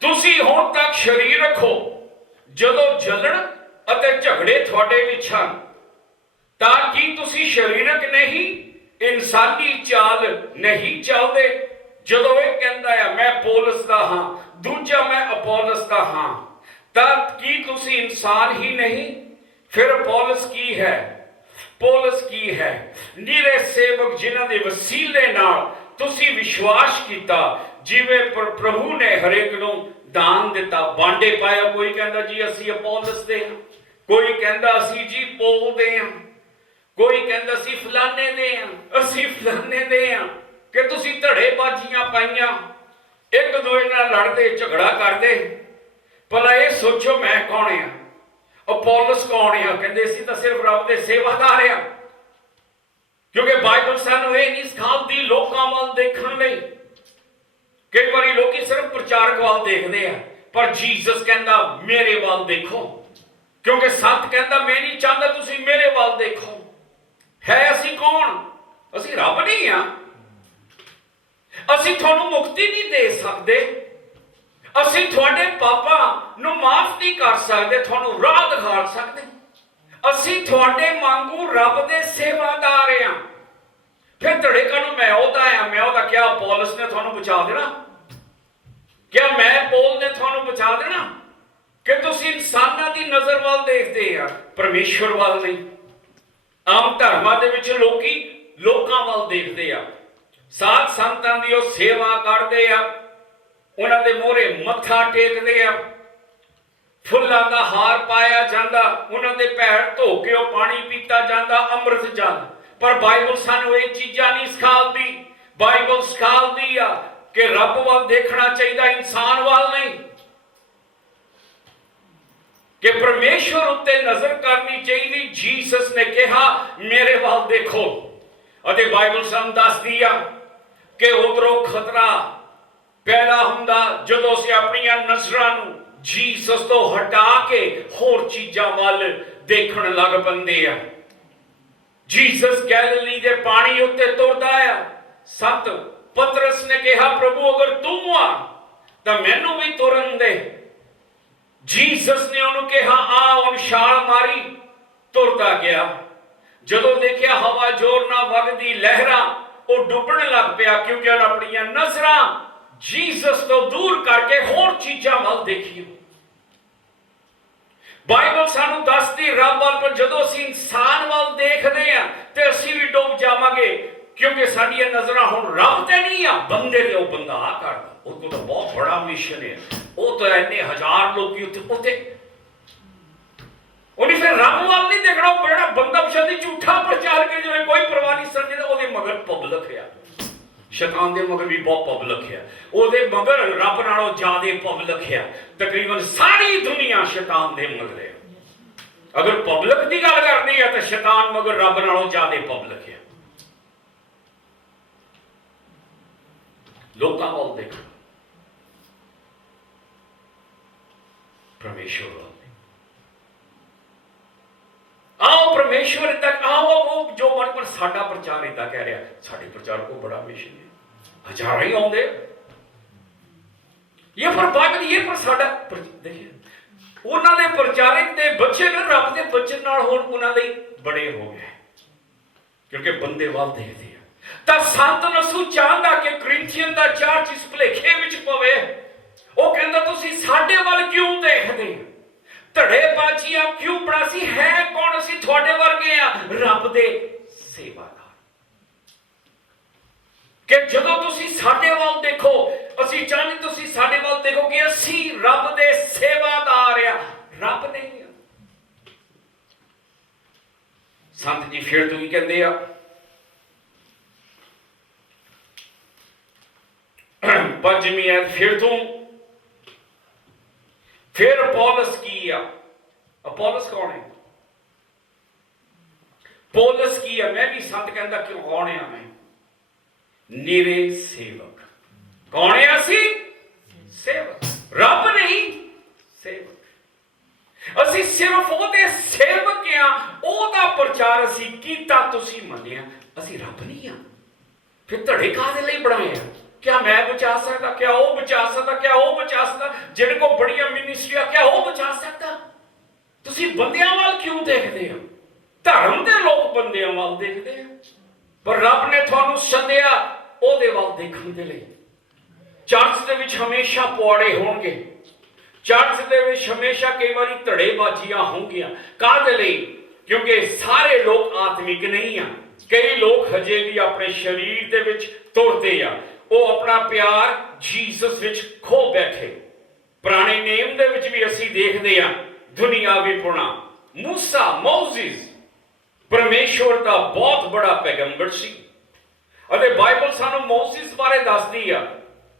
ਤੁਸੀਂ ਹੁਣ ਤੱਕ ਸਰੀਰ ਰੱਖੋ ਜਦੋਂ ਜਲਣ ਅਤੇ ਝਗੜੇ ਤੁਹਾਡੇ ਵਿੱਚ ਹਨ, ਤਾਂ ਕਿ ਤੁਸੀਂ ਸਰੀਰਕ ਨਹੀਂ, ਇਨਸਾਨੀ ਚਾਲ ਨਹੀਂ ਚੱਲਦੇ। ਜਦੋਂ ਇਹ ਕਹਿੰਦਾ ਆ ਮੈਂ ਪੌਲਸ ਦਾ ਹਾਂ, ਦੂਜਾ ਮੈਂ ਅਪੋਲਸ ਦਾ ਹਾਂ, ਤਾਂ ਕੀ ਤੁਸੀਂ ਇਨਸਾਨ ਹੀ ਨਹੀਂ? ਫਿਰ ਪੌਲਸ ਕੀ ਹੈ? ਪੌਲਸ ਕੀ ਹੈ? ਨਿਰੇ ਸੇਵਕ ਜਿਨ੍ਹਾਂ ਦੇ ਵਸੀਲੇ ਨਾਲ ਤੁਸੀਂ ਵਿਸ਼ਵਾਸ ਕੀਤਾ, ਜਿਵੇਂ ਪ੍ਰਭੂ ਨੇ ਹਰੇਕ ਨੂੰ ਦਾਨ ਦਿੱਤਾ, ਬਾਂਡੇ ਪਾਇਆ। ਕੋਈ ਕਹਿੰਦਾ ਜੀ ਅਸੀਂ ਅਪੋਲਸ ਦੇ ਹਾਂ, ਕੋਈ ਕਹਿੰਦਾ ਅਸੀਂ ਜੀ ਪੌਲ ਦੇ ਹਾਂ, ਕੋਈ ਕਹਿੰਦਾ ਅਸੀਂ ਫਲਾਣੇ ਦੇ ਹਾਂ, ਅਸੀਂ ਫਲਾਣੇ ਦੇ ਹਾਂ। ਕਿ ਤੁਸੀਂ ਧੜੇਬਾਜ਼ੀਆਂ ਪਾਈਆਂ, ਇੱਕ ਦੂਜੇ ਨਾਲ ਲੜਦੇ, ਝਗੜਾ ਕਰਦੇ। ਭਲਾ ਇਹ ਸੋਚੋ ਮੈਂ ਕੌਣ ਆ, ਅਪੋਲਸ ਕੌਣ ਆ? ਕਹਿੰਦੇ ਅਸੀਂ ਤਾਂ ਸਿਰਫ ਰੱਬ ਦੇ ਸੇਵਾਦਾਰ ਆ। ਕਿਉਂਕਿ ਬਾਈਬਲ ਸਾਨੂੰ ਇਹ ਨਹੀਂ ਸਿਖਾਉਂਦੀ ਲੋਕਾਂ ਵੱਲ ਦੇਖਣ ਲਈ। ਕਈ ਵਾਰੀ ਲੋਕੀ ਸਿਰਫ ਪ੍ਰਚਾਰਕ ਵੱਲ ਦੇਖਦੇ ਆ, ਪਰ ਜੀਸਸ ਕਹਿੰਦਾ ਮੇਰੇ ਵੱਲ ਦੇਖੋ। ਕਿਉਂਕਿ ਸੰਤ ਕਹਿੰਦਾ ਮੈਂ ਨਹੀਂ ਚਾਹੁੰਦਾ ਤੁਸੀਂ ਮੇਰੇ ਵੱਲ ਦੇਖੋ। ਹੈ ਅਸੀਂ ਕੌਣ? ਅਸੀਂ ਰੱਬ ਨਹੀਂ ਆ। ਅਸੀਂ ਤੁਹਾਨੂੰ ਮੁਕਤੀ ਨਹੀਂ ਦੇ ਸਕਦੇ, ਅਸੀਂ ਤੁਹਾਡੇ ਪਾਪਾਂ ਨੂੰ ਮਾਫ ਨਹੀਂ ਕਰ ਸਕਦੇ, ਤੁਹਾਨੂੰ ਰਾਹ ਦਿਖਾ ਸਕਦੇ। ਅਸੀਂ ਤੁਹਾਡੇ ਵਾਂਗੂ ਰੱਬ ਦੇ ਸੇਵਾਦਾਰ ਆ। ਫਿਰ ਧੜੇਕਾਂ ਨੂੰ ਮੈਂ ਉਹਦਾ ਆ, ਮੈਂ ਉਹਦਾ। ਕਿਆ ਪੌਲਸ ਨੇ ਤੁਹਾਨੂੰ ਬਚਾ ਦੇਣਾ? ਕਿਆ ਮੈਂ ਪੌਲ ਨੇ ਤੁਹਾਨੂੰ ਬਚਾ ਦੇਣਾ? ਕਿ ਤੁਸੀਂ ਇਨਸਾਨਾਂ ਦੀ ਨਜ਼ਰ ਵੱਲ ਦੇਖਦੇ ਆ, ਪਰਮੇਸ਼ਵਰ ਵੱਲ ਨਹੀਂ। ਆਮ ਧਰਮਾਂ ਦੇ ਵਿੱਚ ਲੋਕੀ ਲੋਕਾਂ ਵੱਲ ਦੇਖਦੇ ਆ, ਸਾਧ ਸੰਤਾਂ ਦੀ ਉਹ ਸੇਵਾ ਕਰਦੇ ਆ, ਉਹਨਾਂ ਦੇ ਮੂਹਰੇ ਮੱਥਾ ਟੇਕਦੇ ਆ, ਫੁੱਲਾਂ ਦਾ ਹਾਰ ਪਾਇਆ ਜਾਂਦਾ, ਉਹਨਾਂ ਦੇ ਪੈਰ ਧੋ ਕੇ ਉਹ ਪਾਣੀ ਪੀਤਾ ਜਾਂਦਾ, ਅੰਮ੍ਰਿਤ ਜਲ। ਪਰ ਬਾਈਬਲ ਸਾਨੂੰ ਇਹ ਚੀਜ਼ਾਂ ਨਹੀਂ ਸਿਖਾਉਂਦੀ। ਬਾਈਬਲ ਸਿਖਾਉਂਦੀ ਆ ਕਿ ਰੱਬ ਵੱਲ ਦੇਖਣਾ ਚਾਹੀਦਾ, ਇਨਸਾਨ ਵੱਲ ਨਹੀਂ। ਕਿ ਪਰਮੇਸ਼ਵਰ ਉੱਤੇ ਨਜ਼ਰ ਕਰਨੀ ਚਾਹੀਦੀ। ਜੀਸਸ ਨੇ ਕਿਹਾ ਮੇਰੇ ਵੱਲ ਦੇਖੋ। ਅਤੇ ਬਾਈਬਲ ਸਾਨੂੰ ਦੱਸਦੀ ਆ ਕਿ ਉਧਰੋਂ ਖਤਰਾ ਪੈਦਾ ਹੁੰਦਾ ਜਦੋਂ ਅਸੀਂ ਆਪਣੀਆਂ ਨਜ਼ਰਾਂ ਨੂੰ ਜੀਸਸ ਤੋਂ ਹਟਾ ਕੇ ਹੋਰ ਚੀਜ਼ਾਂ ਵੱਲ ਦੇਖਣ ਲੱਗ ਪੈਂਦੇ ਆ। ਜੀਸਸ ਗੈਲੀਲੀ ਦੇ ਪਾਣੀ ਉੱਤੇ ਤੁਰਦਾ ਆ। ਸੰਤ ਪਤਰਸ ਨੇ ਕਿਹਾ ਪ੍ਰਭੂ ਅਗਰ ਤੂੰ ਆ ਤਾਂ ਮੈਨੂੰ ਵੀ ਤੁਰਨ ਦੇ। ਜੀਸਸ ਨੇ ਉਹਨੂੰ ਕਿਹਾ ਆ, ਉਹਨੂੰ ਛਾਲ ਮਾਰੀ, ਤੁਰਦਾ ਗਿਆ। ਜਦੋਂ ਦੇਖਿਆ ਹਵਾ ਜ਼ੋਰ ਨਾਲ ਵਗਦੀ, ਲਹਿਰਾਂ, ਉਹ ਡੁੱਬਣ ਲੱਗ ਪਿਆ, ਕਿਉਂਕਿ ਉਹਨੇ ਆਪਣੀਆਂ ਨਜ਼ਰਾਂ ਜੀਸਸ ਤੋਂ ਦੂਰ ਕਰਕੇ ਹੋਰ ਚੀਜ਼ਾਂ ਵੱਲ ਦੇਖੀ। ਬਾਈਬਲ ਸਾਨੂੰ ਦੱਸਦੀ ਰੱਬ ਵੱਲ, ਪਰ ਜਦੋਂ ਅਸੀਂ ਇਨਸਾਨ ਵੱਲ ਦੇਖਦੇ ਆ ਤੇ ਅਸੀਂ ਵੀ ਡੁੱਬ ਜਾਵਾਂਗੇ, ਕਿਉਂਕਿ ਸਾਡੀਆਂ ਨਜ਼ਰਾਂ ਹੁਣ ਰੱਬ ਤੇ ਨਹੀਂ ਆ, ਬੰਦੇ ਤੇ। ਉਹ ਬੰਦਾ ਆ ਕਰਦਾ, ਉਹ ਤਾਂ ਬਹੁਤ ਬੜਾ ਮਿਸ਼ਨ ਹੈ, ਉਹ ਤਾਂ ਇੰਨੇ ਹਜ਼ਾਰ ਲੋਕੀ ਉੱਤੇ ਉਹਨੇ ਫਿਰ ਰੱਬ ਵੱਲ ਨਹੀਂ ਦੇਖਣਾ। ਉਹ ਬੜਾ ਬੰਦਾ ਸ਼ਾਇਦ ਝੂਠਾ ਪ੍ਰਚਾਰ ਕਰੇ, ਜਿਵੇਂ ਕੋਈ ਪਰਵਾਹ ਨਹੀਂ ਸਮਝਦਾ, ਉਹਦੇ ਮਗਰ ਪਬਲਿਕ ਆ। शैतान के मगर भी बहुत पब्लिक है, ਉਹਦੇ मगर रब नालों ज़्यादा पब्लिक है। तकरीबन सारी दुनिया शैतान के मगर है। अगर पब्लिक की गल करनी है तो शैतान मगर रब नालों ज़्यादा पब्लिक है। लोगों वाल देखो, परमेश्वर वाल आओ, परमेश्वर तक आओ। वो जो मन पर साडा प्रचार इदा कह रहा, साडे प्रचार को बड़ा मिशन है, हजारों ही आउंदे, ये पर बाइबल ये पर साडा देखिए उन्हां दे प्रचारक दे बच्चे ने रब दे बच्चे नाल होण उन्हां दे बड़े हो गए, क्योंकि बंदे वाल देखदे आ। ਤਾਂ ਸੰਤ ਨਸੂ ਚਾਹੁੰਦਾ ਕਿ ਕ੍ਰਿਸਚੀਅਨ ਦਾ ਚਰਚ ਇਸ ਭੁਲੇਖੇ ਵਿੱਚ ਪਵੇ। ਉਹ ਕਹਿੰਦਾ ਤੁਸੀਂ ਸਾਡੇ ਵੱਲ ਕਿਉਂ ਦੇਖਦੇ, ਧੜੇਬਾਜ਼ੀਆਂ ਕਿਉਂ ਬਣਾਸੀ ਹੈ ਕੌਣ, ਅਸੀਂ ਤੁਹਾਡੇ ਵਰਗੇ ਆ, ਰੱਬ ਦੇ ਸੇਵਾਦਾਰ। ਕਿ ਜਦੋਂ ਤੁਸੀਂ ਸਾਡੇ ਵੱਲ ਦੇਖੋ, ਅਸੀਂ ਚਾਹੁੰਦੇ ਤੁਸੀਂ ਸਾਡੇ ਵੱਲ ਦੇਖੋ ਕਿ ਅਸੀਂ ਰੱਬ ਦੇ ਸੇਵਾਦਾਰ ਆ, ਰੱਬ ਨਹੀਂ ਆ। ਸੰਤ ਜੀ ਫਿਰ ਤੁਸੀਂ ਕਹਿੰਦੇ ਆ पंजवीं है, फिर पौलुस की आ। पौलुस कौन है? पौलुस की है, मैं भी संत कहता क्यों कौन है? मैं निरे सेवक। कौन है? असी सेवक, रब नहीं सेवक। असी सिर्फ ओदे सेवक आ, ओदा प्रचार असी कीता, तुसी मन्निया, असी रब नहीं आ। फिर धड़े काहदे लई बनाए आ? क्या मैं बचा सकता, क्या वो बचा सकता, क्या वो बचा सकता, जिन्हें को बड़िया मिनिस्ट्रियां क्या वो बचा सकता? तुसी बंदियां वाल क्यों देखते हो? धर्म के लोग बंदियां वाल देखते हैं, पर रब ने थानू सद्दिया ओदे वाल देखण दे लई। चर्च दे विच हमेशा पौड़े होणगे, चर्च दे विच हमेशा कई बारी धड़ेबाजियां होंगियां। काहदे लई? क्योंकि सारे लोग आत्मिक नहीं आ, कई लोग हजे भी अपने शरीर दे विच तुरदे आ, वो अपना प्यार जीसस विच खो बैठे। पुराने नेम दे विच भी असी देखते हैं दुनियावी पुणा। मूसा मोजिस परमेश्वर का बहुत बड़ा पैगंबर सी, अते बाइबल सानू मोजिस बारे दसदी आ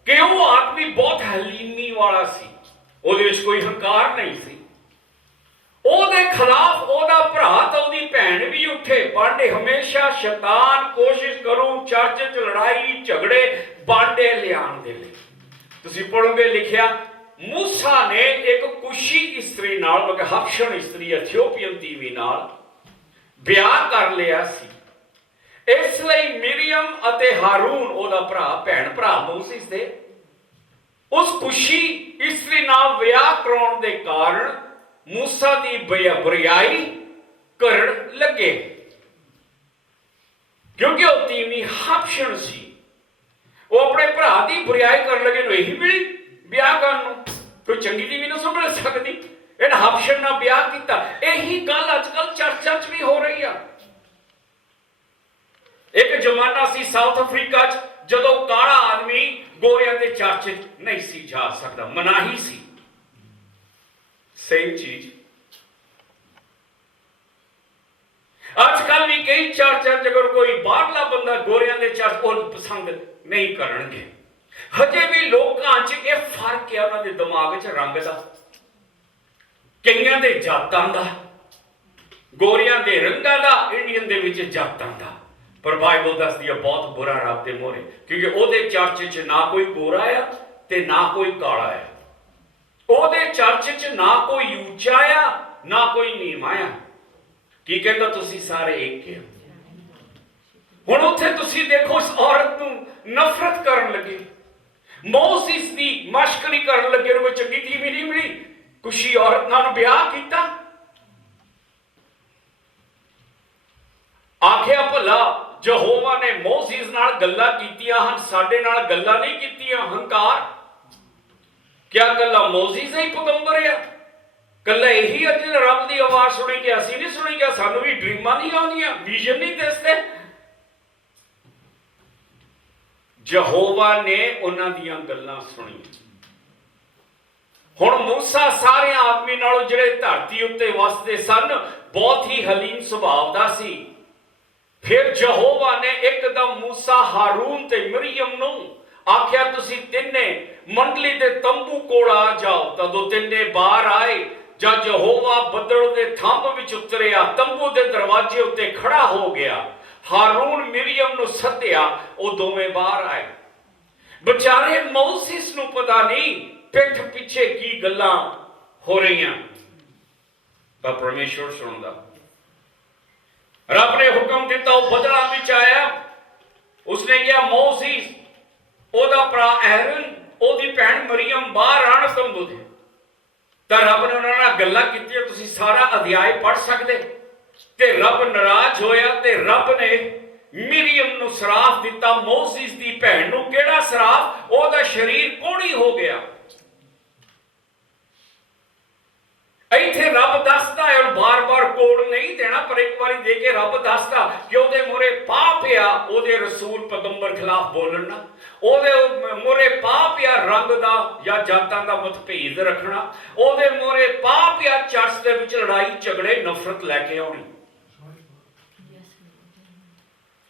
कि वो आदमी बहुत हलीमी वाला सी, ਉਹਦੇ ਵਿੱਚ कोई हंकार नहीं सी। ਉਹਦੇ खिलाफ ਉਹਦਾ ਭਰਾ ਤੇ ਉਹਦੀ ਭੈਣ ਵੀ ਉੱਠੇ ਬਾਂਡੇ, ਹਮੇਸ਼ਾ ਸ਼ੈਤਾਨ ਕੋਸ਼ਿਸ਼ ਕਰੂ ਚਰਚ 'ਚ ਲੜਾਈ ਝਗੜੇ ਬਾਂਡੇ ਲਿਆਉਣ ਦੇ ਲਈ। ਤੁਸੀਂ ਪੜੋਗੇ ਲਿਖਿਆ मूसा ने एक कुशी स्त्री नाल, हबशन स्त्री इथियोपियन तीवी नाल ब्याह कर लिया सी। इसलिए मिरियम अते हारून ओदा भरा भैन भरा मोसेस दे उस कुशी स्त्री नाल ब्याह कराउण दे कारण मूसा दी बुराई करन लगे, क्योंकि वह तीवी हबशन सी। वो अपने भरा दी बुराई कर लगे, यही मिली ब्याह करन नूं। कोई चंगी दी भी नहीं समझ सकती, इन हबशन नाल ब्याह कीता। यही गल अजकल चर्चा च भी हो रही है। एक जमाना सी साउथ अफ्रीका च जदों काला आदमी गोरियां दे चर्च नहीं सी जा सकता, मनाही सी। सेम चीज आजकल भी कई चर्च अगर कोई बाहरला बंदा गोरियां दे चर्च को पसंद नहीं करनगे। हजे भी लोकां च ये फर्क है, उन्हां दे दिमाग च रंग दा, कईयां दे जातां दा, गोरियां दे रंगां दा, इंडियन दे विच जातां दा। पर बाइबल दसदी है बहुत बुरा रब दे मोहरे, क्योंकि ओहदे चर्च च ना कोई गोरा है ते ना कोई काला है, ओहदे चर्च च ना कोई ऊंचा आ ना कोई नीवा आ। की कहंदा तुसीं सारे एक हो। हुण उत्थे तुसीं देखो इस औरत नूं नफरत करन लगे, मोसेस दी मश्करी करन लगे, कोई चंगी थी भी नहीं मिली, कुशी औरत नाल ब्याह कीता। आखिया भला यहोवा ने मोसेस नाल गल्लां कीतियां हन, साडे नाल गल्लां नहीं कीतियां। हंकार क्या गल्लां मोसेस ही पैगंबर है? कल्ला यही अज रब की आवाज सुनी कि असीं नहीं सुनी, क्या सानू भी ड्रीमां नहीं आउंदियां, विजन नहीं दसदे? यहोवा ने उन्हां दीयां गल्लां सुनी। हुण मूसा सारे आदमी नालों जिहड़े धरती उत्ते वसदे सन बहुत ही हलीम सुभाव दा सी, फिर यहोवा ने एकदम मूसा, हारून ते मरियम नू आख्या, तुसी तिन्ने मंडली दे तंबू कोल आ जाओ। तदों तिन्ने बाहर आए। जद यहोवा बदल दे थंब विच उतरिया, तंबू दे दरवाजे उत्ते खड़ा हो गया। हारून मिरियम नू सद्दिया, वो दोवें बाहर आए। बेचारे मोसेस नू पता नहीं पिठ पिछे की गल्लां हो रही, पर परमेश्वर सुनदा। रब ने हुक्म दिता, वो बदला विच आया। उसने कहा, मोसेस, ओदा भरा एहरन, ओदी भैन मरियम बाहर आण तंबू दे। तो रब ने उन्हां नाल गल्लां कीतियां, तुसीं सारा अध्याय पढ़ सकदे। ते रब नाराज होया ते रब ने मिरियम नू सराफ दिता। मोसेस दी भैन नू केड़ा सराफ? ओदा शरीर कोड़ी हो गया। इत्थे रब दसदा है, बार बार कोड़ नहीं देना, पर एक बारी दे के रब दसदा कि ओदे मोरे पाप आ ओदे रसूल पैगंबर खिलाफ बोलना, ओदे मोरे पाप आ रंग दा या जातां दा मतभेद रखना, ओदे मोरे पाप आ चर्च दे विच लड़ाई झगड़े नफरत लैके आउणी।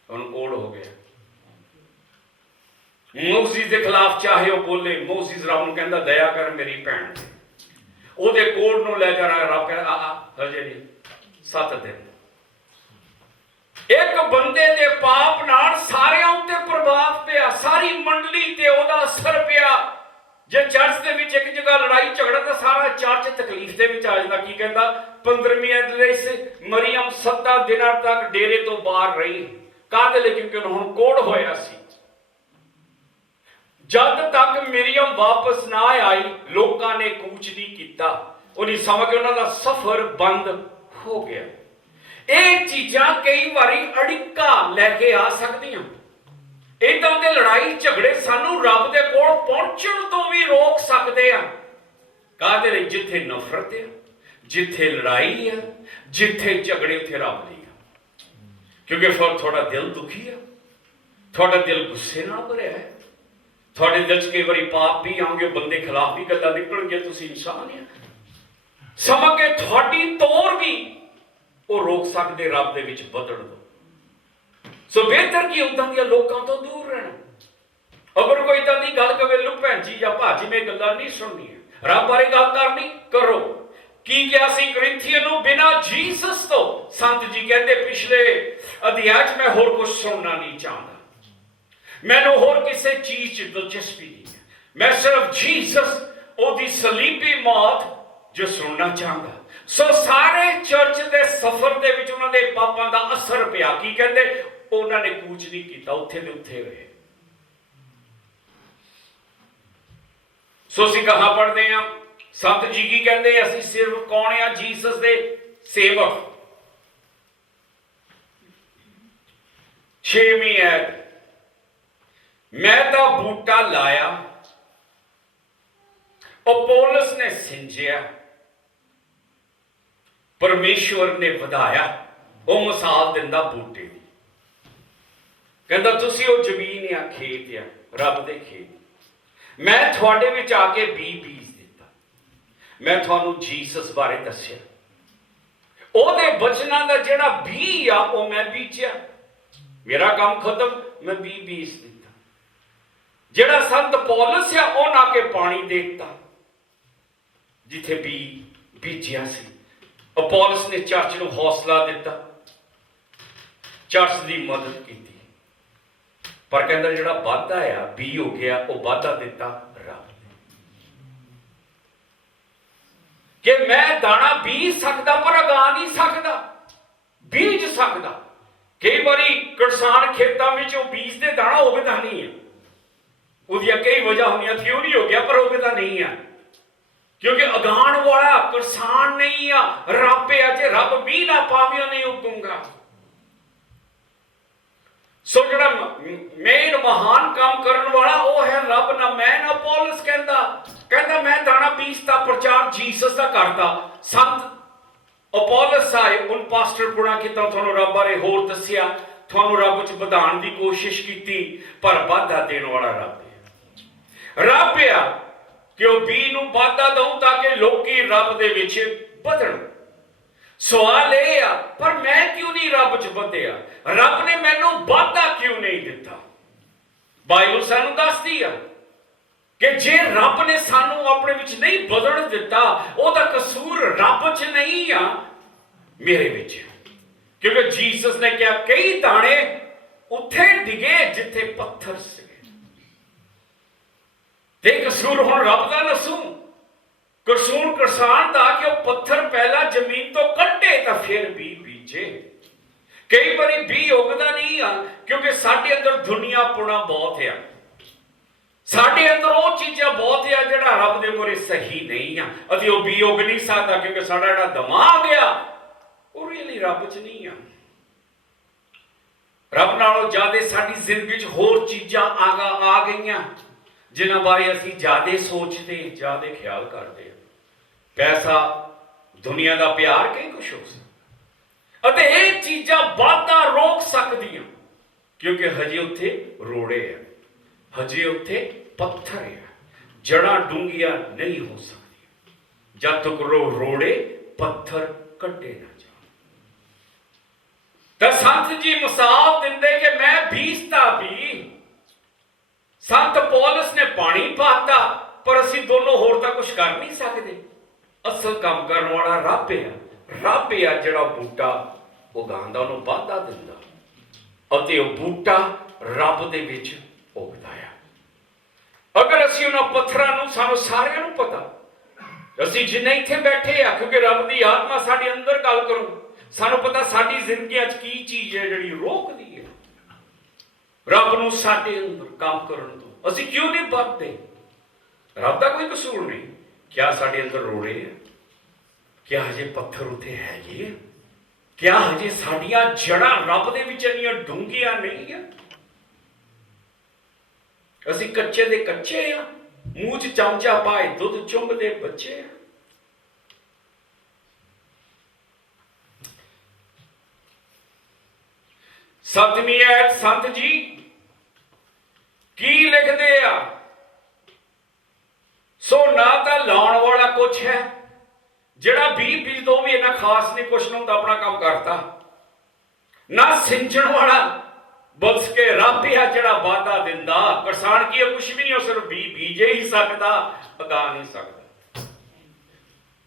हुण कोड़ हो गया। मोसेस दे खिलाफ चाहे वो बोले, मोसेस रब नूं कहंदा, दया कर मेरी भैन, ओदे कोड़ नूं लै जाना। रब कहंदा, हजे नहीं, 7 दिन। एक बंदे दे पाप नाल सारियां उत्ते प्रभाव पिया, सारी मंडली ते ओदा असर पिया। जे चर्च दे विच एक जगह लड़ाई झगड़ा तो सारा चर्च तकलीफ दे विच आ जांदा। की कहंदा, 15वीं अध्याय मरियम 7 दिनां तक डेरे तो बाहर रही। काहदे लई? क्योंकि हुण कोड़ होया सी। जद तक मिरियम वापस ना आई, लोगों ने कूच नहीं किया। उन्हें समझ के उन्होंने सफर बंद हो गया। ये चीज़ां कई बारी अड़िका लैके आ सकदियां। इदां दे लड़ाई झगड़े सानू रब दे कोल पहुंचण तो भी रोक सकते हैं। काहदे लई? जिथे नफरत है, जिथे लड़ाई है, जिथे झगड़े, उत्थे रब नहीं। क्योंकि फिर थोड़ा दिल दुखी है, थोड़ा दिल गुस्से नाल भरिया है, थोड़े दिल च कई बारी पाप भी आउंगे, बंदे खिलाफ भी गल्लां निकलणगियां, तुसीं इंसान है। समझ के थोड़ी तौर भी वो रोक सकते रब दे विच बदल दो। सो बेहतर कि उदां दियां लोकां तो दूर रहना। अगर कोई इदां दी गल कवे, लो भैन जी या भाजी में गल्लां नहीं सुननी, रब बारे गल करनी करो। की क्या सी करिंथियन नूं, बिना जीसस तो संत जी कहते पिछले अध्याय च, मैं होर कुछ सुनना नहीं चाहता, मैनू होर किसी चीज दिलचस्पी नहीं है, मैं सिर्फ जीसस ओदी सलीबी मौत जो सुनना चाहता। सो सारे चर्च के सफर दे विच उन्हां दे पापां दा असर पिया। की कहंदे? उन्होंने कूच नहीं किया, उत्थे दे उत्थे रहे। सो असीं कहां पढ़दे हैं? संत जी की कहते, असीं सिर्फ कौन आ? जीसस दे सेवक। 6वीं आयत, मैं तो बूटा लाया, अपोलोस ने सिंजिया, परमेश्वर ने वधाया। वो मिसाल दिंदा बूटे दी। कहंदा तुसीं वो जमीन या खेत या रब दे खेत, मैं थोड़े विच आके बीज दिता। मैं थानू जीसस बारे दस्या, ओदे वचनां दा जिहड़ा बी आ वो मैं बीजिया। मेरा काम खत्म, मैं बीज दिता। जिहड़ा संत पौलुस आ उन्हां आके पानी देता जिथे बीजिया सी। पौलुस ने चर्च नूं हौसला दिता, चर्च की मदद की। पर कहंदा जिहड़ा वाधा आ बी हो गया, वो वाधा दिता रब ने। कि मैं दाना बीज सकदा पर उगा नहीं सकदा, बीज सकदा। कई बारी किसान खेतों में बीज दे दाना उगदा नहीं है, उसदियां कई वजह होंदियां, थ्योरी हो गया पर उगदा नहीं है, क्योंकि उगाण वाला किसान नहीं आ, रब है। जे रब भी ना पावे नहीं उगूंगा। सो जिहड़ा मेन महान काम करने वाला वो है रब, ना मैं ना पौलुस। कहंदा मैं दाना बीज का प्रचार जीसस का करता। संत पौलुस आए, उन पास्टर गुणा किया, थानू रब बारे होर दस्सिया, थानू रब च वधाण की कोशिश की, पर वाधा देने वाला रब है। रब आ कि वह बी नूं वाधा दूं ताकि लोकी रब दे विच बधण। सवाल ये आ, पर मैं क्यों नहीं रब च बधिया? रब ने मैनू वाधा क्यों नहीं दिता? बाइबल सानू दसदी आ कि जे रब ने सानू अपने विच नहीं बदल दिता, ओहदा कसूर रब च नहीं आ, मेरे विच। क्योंकि जीसस ने कहा कई दाने उत्थे डिगे जिथे पत्थर से, ते कसूर हुण रब दा नसू, कसूर किसान दा कि वह पत्थर पहला जमीन तो कड्डे तो फिर भी बीजे। कई बारी भी उगदा नहीं आ क्योंकि साडे अंदर दुनियापुणा बहुत है, साडे अंदर वो चीज़ां बहुत है जिहड़ा रब दे मोरे सही नहीं आ, असीं वो भी उग नहीं सकदा क्योंकि साडा जिहड़ा दिमाग आ वो रियली रब च नहीं आ। रब नालों ज्यादा साडी जिंदगी च होर चीज़ां आ गईयां जिन्हां बारे असीं ज्यादा सोचते, ज्यादा ख्याल करते। पैसा, दुनिया का प्यार, कई कुछ हो सकता, अते ये चीज़ां वाधा रोक सकदियां क्योंकि हजे उत्थे रोड़े है, हजे उत्थे पत्थर है, जड़ां डूंघियां नहीं हो सकती जब तक रोड़े पत्थर कड्डे ना जाण। तो संत जी मिसाल दिंदे कि मैं बीजता भी, संत पौलुस ने पानी पाता, पर असीं दोनों होर तां कुछ कर नहीं सकते। असल काम करने वाला रब है, रब है जिहड़ा बूटा उगांदा उहनूं वाधा दिंदा, अते वो बूटा रब दे विच उगदा है। अगर असीं उन्हां पत्थरां नूं, सानूं सारिआं नूं पता, असीं जिन्ने इत्थे बैठे आ क्योंकि रब दी आत्मा साडे अंदर गल करूं, सानूं पता साडी जिंदगी च की चीज़ है जिहड़ी रोकदी है रब नूं साडे अंदर काम करन तों। असीं क्यों नहीं बधदे? रब दा कोई कसूर नहीं। क्या साडे अंदर रोड़े है? क्या हजे पत्थर उत्थे हैगे? क्या हजे साडियां जड़ां रब दे विच इन्नियां डूंघियां नहीं है? असीं कच्चे दे कच्चे आ, मूंह च चमचा पाए दुध चुंगदे बच्चे आ। सतवीं आयत संत जी की लिखदे आ, सो ना तो लाने वाला कुछ है, जिहड़ा बीज दो भी इन्ना खास नहीं, कुछ ना अपना काम करता, ना सिंचण वाला बल्कि के रब है जिहड़ा वाधा दिंदा। किसान की कुछ भी नहीं, सिर्फ बीजे ही सकता, उगा नहीं सकता।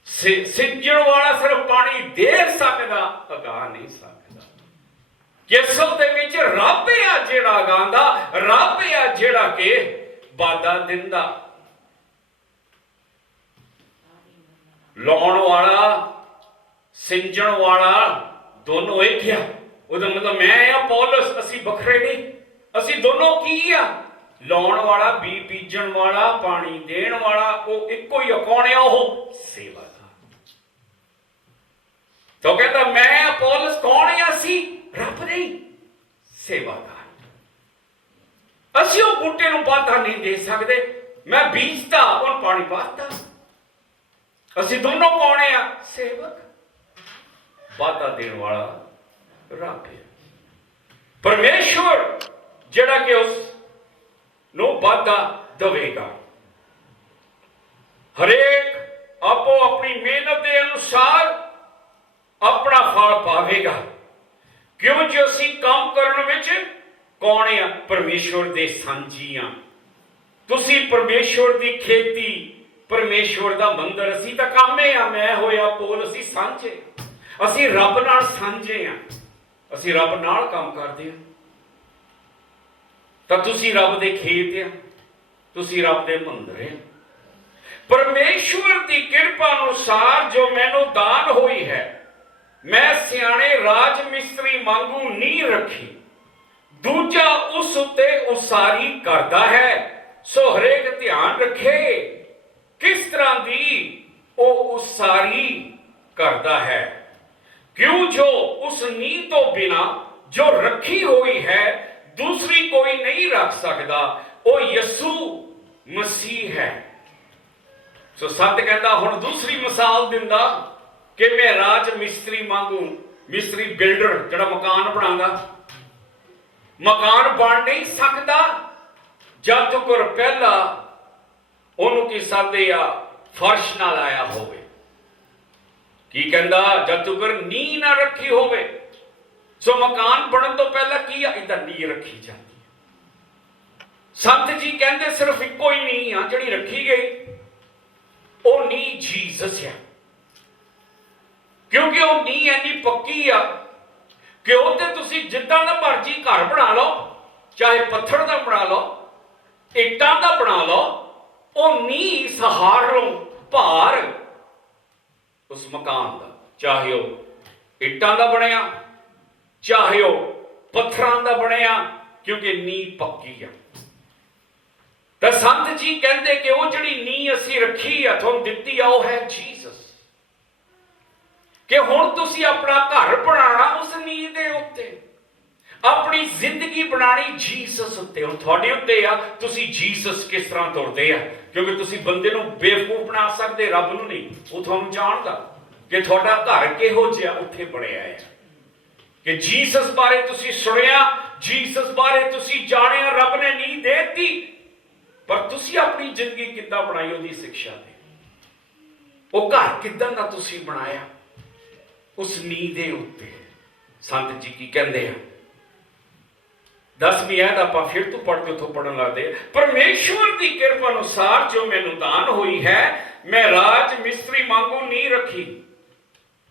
सिंचण वाला सिर्फ पानी दे सकता, उगा नहीं सकता। असल दे विच रब है जिहड़ा उगांदा, रब है जिहड़ा के वाधा दिंदा। लाउण वाला, सिंचण वाला दोनों एक है। ਉਹਦਾ मतलब मैं आ पौलुस, असी बखरे नहीं, असी दोनों की आ, लाउण वाला, बी बीजण वाला, पानी देण वाला, वो इको ही। कौन है वो? सेवादार। तो कहता मैं आ पौलुस, कौन है असी? रब नहीं, सेवादार। असी वो बूटे नूं वाधा नहीं दे सकते, मैं बीजता, उन पानी पाता। असी दोनों कौन है? सेवक। वाधा देण वाला रब है, परमेश्वर जिहड़ा कि उस नो वाधा देवेगा। हरेक आपो अपनी मेहनत के अनुसार अपना फल पावेगा। क्यों जो असी काम करने विच कौन है? परमेश्वर दे सांझी आ। तुसी परमेश्वर दी खेती, परमेश्वर दा मंदिर। असी तां कामे आ, मैं होया पोल, असी सांझे, असी रब नाल सांझे आ, असी रब नाल काम करते हैं। तो तुसी रब दे खेत आ, तुसी रब दे मंदिर है। परमेश्वर की कृपा अनुसार जो मैनू दान हुई है, मैं सियाणे राज मिस्त्री वांगू नींह रखी, दूजा उस उत्ते उसारी करदा है। सो हरेक ध्यान रखे किस तरह दी ओ उसारी करदा है। क्यों जो उस नींह तो बिना जो रखी हुई है दूसरी कोई नहीं रख सकता, वो यसू मसीह है। सो संत कहता हुण दूसरी मिसाल दिंदा कि मैं राज मिस्त्री वांगू, मिस्त्री बिल्डर जिहड़ा मकान बनांदा, मकान बन नहीं सकता जब तक पहला उन्होंने की सादे या फर्श ना लाया होवे। ਕੀ ਕਹਿੰਦਾ, ਜਦ ਤੱਕ ਨੀਂਹ ਨਾ ਰੱਖੀ ਹੋਵੇ। ਸੋ ਮਕਾਨ ਬਣਨ ਤੋਂ ਪਹਿਲਾਂ ਕੀ ਆ, ਇਹਦਾ ਨੀਂਹ ਰੱਖੀ ਜਾਂਦੀ ਹੈ। ਸੰਤ ਜੀ ਕਹਿੰਦੇ ਸਿਰਫ ਇੱਕੋ ਹੀ ਨੀਂਹ ਆ ਜਿਹੜੀ ਰੱਖੀ ਗਈ, ਉਹ ਨੀਂਹ ਜੀਸਸ ਆ। ਕਿਉਂਕਿ ਉਹ ਨੀਂਹ ਇੰਨੀ ਪੱਕੀ ਆ ਕਿ ਉਹ ਤੇ ਤੁਸੀਂ ਜਿੱਦਾਂ ਦਾ ਮਰਜ਼ੀ ਘਰ ਬਣਾ ਲਓ, ਚਾਹੇ ਪੱਥਰ ਦਾ ਬਣਾ ਲਓ, ਇੱਟਾਂ ਦਾ ਬਣਾ ਲਓ, ਉਹ ਨੀਂਹ ਸਹਾਰ ਲਓ ਭਾਰ ਉਸ ਮਕਾਨ ਦਾ, ਚਾਹੇ ਉਹ ਇੱਟਾਂ ਦਾ ਬਣਿਆ, ਚਾਹੇ ਉਹ ਪੱਥਰਾਂ ਦਾ ਬਣਿਆ, ਕਿਉਂਕਿ ਨੀਂਹ ਪੱਕੀ ਆ। ਤਾਂ ਸੰਤ ਜੀ ਕਹਿੰਦੇ ਕਿ ਉਹ ਜਿਹੜੀ ਨੀਂਹ ਅਸੀਂ ਰੱਖੀ ਆ, ਤੁਹਾਨੂੰ ਦਿੱਤੀ ਆ, ਉਹ ਹੈ ਜੀਸਸ। ਕਿ ਹੁਣ ਤੁਸੀਂ ਆਪਣਾ ਘਰ ਬਣਾਉਣਾ ਉਸ ਨੀਂਹ ਦੇ ਉੱਤੇ, ਆਪਣੀ ਜ਼ਿੰਦਗੀ ਬਣਾਣੀ ਜੀਸਸ ਉੱਤੇ। ਹੁਣ ਤੁਹਾਡੇ ਉੱਤੇ ਆ, ਤੁਸੀਂ ਜੀਸਸ ਕਿਸ ਤਰ੍ਹਾਂ ਤੁਰਦੇ ਆ। ਕਿਉਂਕਿ ਤੁਸੀਂ ਬੰਦੇ ਨੂੰ ਬੇਵਕੂਫ ਬਣਾ ਸਕਦੇ, ਰੱਬ ਨੂੰ ਨਹੀਂ। ਉਹ ਤੁਹਾਨੂੰ ਜਾਣਦਾ ਕਿ ਤੁਹਾਡਾ ਘਰ ਕਿਹੋ ਜਿਹਾ ਉੱਥੇ ਬਣਿਆ ਹੈ। ਕਿ ਜੀਸਸ ਬਾਰੇ ਤੁਸੀਂ ਸੁਣਿਆ, ਜੀਸਸ ਬਾਰੇ ਤੁਸੀਂ ਜਾਣਿਆ, ਰੱਬ ਨੇ ਨੀਂਹ ਦੇ ਦਿੱਤੀ, ਪਰ ਤੁਸੀਂ ਆਪਣੀ ਜ਼ਿੰਦਗੀ ਕਿੱਦਾਂ ਬਣਾਈ ਉਹਦੀ ਸਿੱਖਿਆ ਦੇ। ਉਹ ਘਰ ਕਿੱਦਾਂ ਦਾ ਤੁਸੀਂ ਬਣਾਇਆ ਉਸ ਨੀਂਹ ਦੇ ਉੱਤੇ। ਸੰਤ ਜੀ ਕੀ ਕਹਿੰਦੇ ਆ, 10ਵੀਂ ਆਇਤ ਆਪਾਂ ਫਿਰ ਤੋਂ ਪੜ੍ਹਦੇ, ਉੱਥੋਂ ਪੜ੍ਹਨ ਲੱਗਦੇ। ਪਰਮੇਸ਼ਵਰ ਦੀ ਕਿਰਪਾ ਅਨੁਸਾਰ ਜੋ ਮੈਨੂੰ ਦਾਨ ਹੋਈ ਹੈ, ਮੈਂ ਰਾਜ ਮਿਸਤਰੀ ਵਾਂਗੂ ਨੀਂਹ ਰੱਖੀ।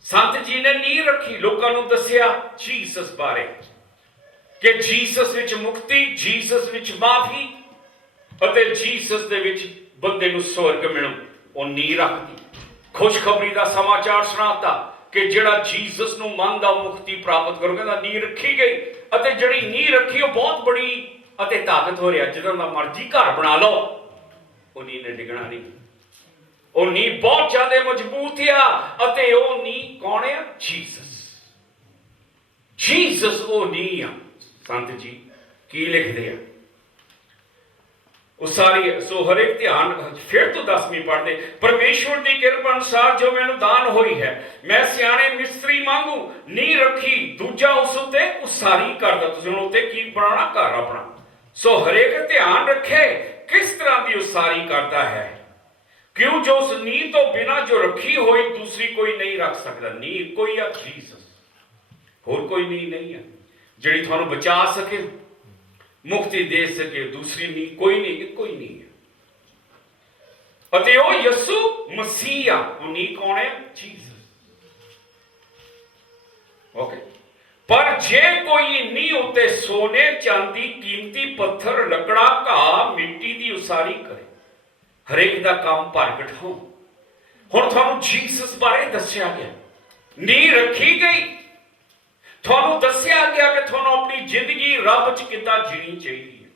ਸੰਤ ਜੀ ਨੇ ਨੀਂਹ ਰੱਖੀ, ਲੋਕਾਂ ਨੂੰ ਦੱਸਿਆ ਜੀਸਸ ਬਾਰੇ ਕਿ ਜੀਸਸ ਵਿੱਚ ਮੁਕਤੀ, ਜੀਸਸ ਵਿੱਚ ਮਾਫੀ ਅਤੇ ਜੀਸਸ ਦੇ ਵਿੱਚ ਬੰਦੇ ਨੂੰ ਸਵਰਗ ਮਿਲੂ। ਉਹ ਨੀਂਹ ਰੱਖਦੀ, ਖੁਸ਼ਖਬਰੀ ਦਾ ਸਮਾਚਾਰ ਸੁਣਾਤਾ ਕਿ ਜਿਹੜਾ ਜੀਸਸ ਨੂੰ ਮੰਨਦਾ ਉਹ ਮੁਕਤੀ ਪ੍ਰਾਪਤ ਕਰੂਗਾ। ਤਾਂ ਨੀਂਹ ਰੱਖੀ ਗਈ, ਅਤੇ ਜਿਹੜੀ ਨੀਂਹ ਰੱਖੀ ਉਹ ਬਹੁਤ ਬੜੀ ਅਤੇ ਤਾਕਤ ਹੋ ਰਿਹਾ। ਜਦੋਂ ਦਾ ਮਰਜ਼ੀ ਘਰ ਬਣਾ ਲਓ, ਉਹ ਨੀਂਹ ਨੇ ਡਿੱਗਣਾ ਨਹੀਂ। ਉਹ ਨੀਂਹ ਬਹੁਤ ਜ਼ਿਆਦਾ ਮਜ਼ਬੂਤ ਆ, ਅਤੇ ਉਹ ਨੀਂਹ ਕੌਣ ਆ? ਜੀਸਸ। ਜੀਸਸ ਉਹ ਨੀਂਹ ਆ। ਸੰਤ ਜੀ ਕੀ ਲਿਖਦੇ ਆ ਉਹ ਸਾਰੀ। ਸੋ ਹਰੇਕ ਧਿਆਨ ਫਿਰ ਤੋਂ 10ਵੀਂ ਪੜ੍ਹਦੇ। ਪਰਮੇਸ਼ਵਰ ਦੀ ਕਿਰਪਾ ਅਨੁਸਾਰ ਜੋ ਮੈਨੂੰ ਦਾਨ ਹੋਈ ਹੈ, ਮੈਂ ਸਿਆਣੇ ਮਿਸਤਰੀ ਵਾਂਗੂ ਨੀਂਹ ਰੱਖੀ, ਦੂਜਾ ਉਸ ਉੱਤੇ ਉਸਾਰੀ ਕਰਦਾ। ਤੁਸੀਂ ਹੁਣ ਉੱਤੇ ਕੀ ਬਣਾਉਣਾ? ਘਰ ਆਪਣਾ। ਸੋ ਹਰੇਕ ਧਿਆਨ ਰੱਖੇ ਕਿਸ ਤਰ੍ਹਾਂ ਦੀ ਉਸਾਰੀ ਕਰਦਾ ਹੈ, ਕਿਉਂ ਜੋ ਉਸ ਨੀਂਹ ਤੋਂ ਬਿਨਾਂ ਜੋ ਰੱਖੀ ਹੋਈ ਦੂਸਰੀ ਕੋਈ ਨਹੀਂ ਰੱਖ ਸਕਦਾ। ਨੀਂਹ ਕੋਈ ਆ ਜੀਸਸ, ਹੋਰ ਕੋਈ ਨੀਂਹ ਨਹੀਂ ਹੈ ਜਿਹੜੀ ਤੁਹਾਨੂੰ ਬਚਾ ਸਕੇ, ਮੁਕਤੀ ਦੇ ਸਕੇ। ਦੂਸਰੀ ਨੀਂਹ ਕੋਈ ਨਹੀਂ, ਇੱਕੋ ਹੀ ਨੀਂਹ ਹੈ, ਅਤੇ ਉਹ ਯਿਸੂ ਮਸੀਹ ਆ। ਉਹ ਨੀਂਹ ਕੌਣ ਹੈ? ਜੀਸਸ। ਓਕੇ। ਪਰ ਜੇ ਕੋਈ ਨੀਂਹ ਉੱਤੇ ਸੋਨੇ, ਚਾਂਦੀ, ਕੀਮਤੀ ਪੱਥਰ, ਲੱਕੜਾ, ਘਾਹ, ਮਿੱਟੀ ਦੀ ਉਸਾਰੀ ਕਰੇ, ਹਰੇਕ ਦਾ ਕੰਮ ਪ੍ਰਗਟ ਹੋ। ਹੁਣ ਤੁਹਾਨੂੰ ਜੀਸਸ ਬਾਰੇ ਦੱਸਿਆ ਗਿਆ, ਨੀਂਹ ਰੱਖੀ ਗਈ, ਤੁਹਾਨੂੰ ਦੱਸਿਆ ਗਿਆ ਕਿ ਤੁਹਾਨੂੰ ਆਪਣੀ ਜ਼ਿੰਦਗੀ ਰੱਬ 'ਚ ਕਿੱਦਾਂ ਜੀਣੀ ਚਾਹੀਦੀ ਹੈ।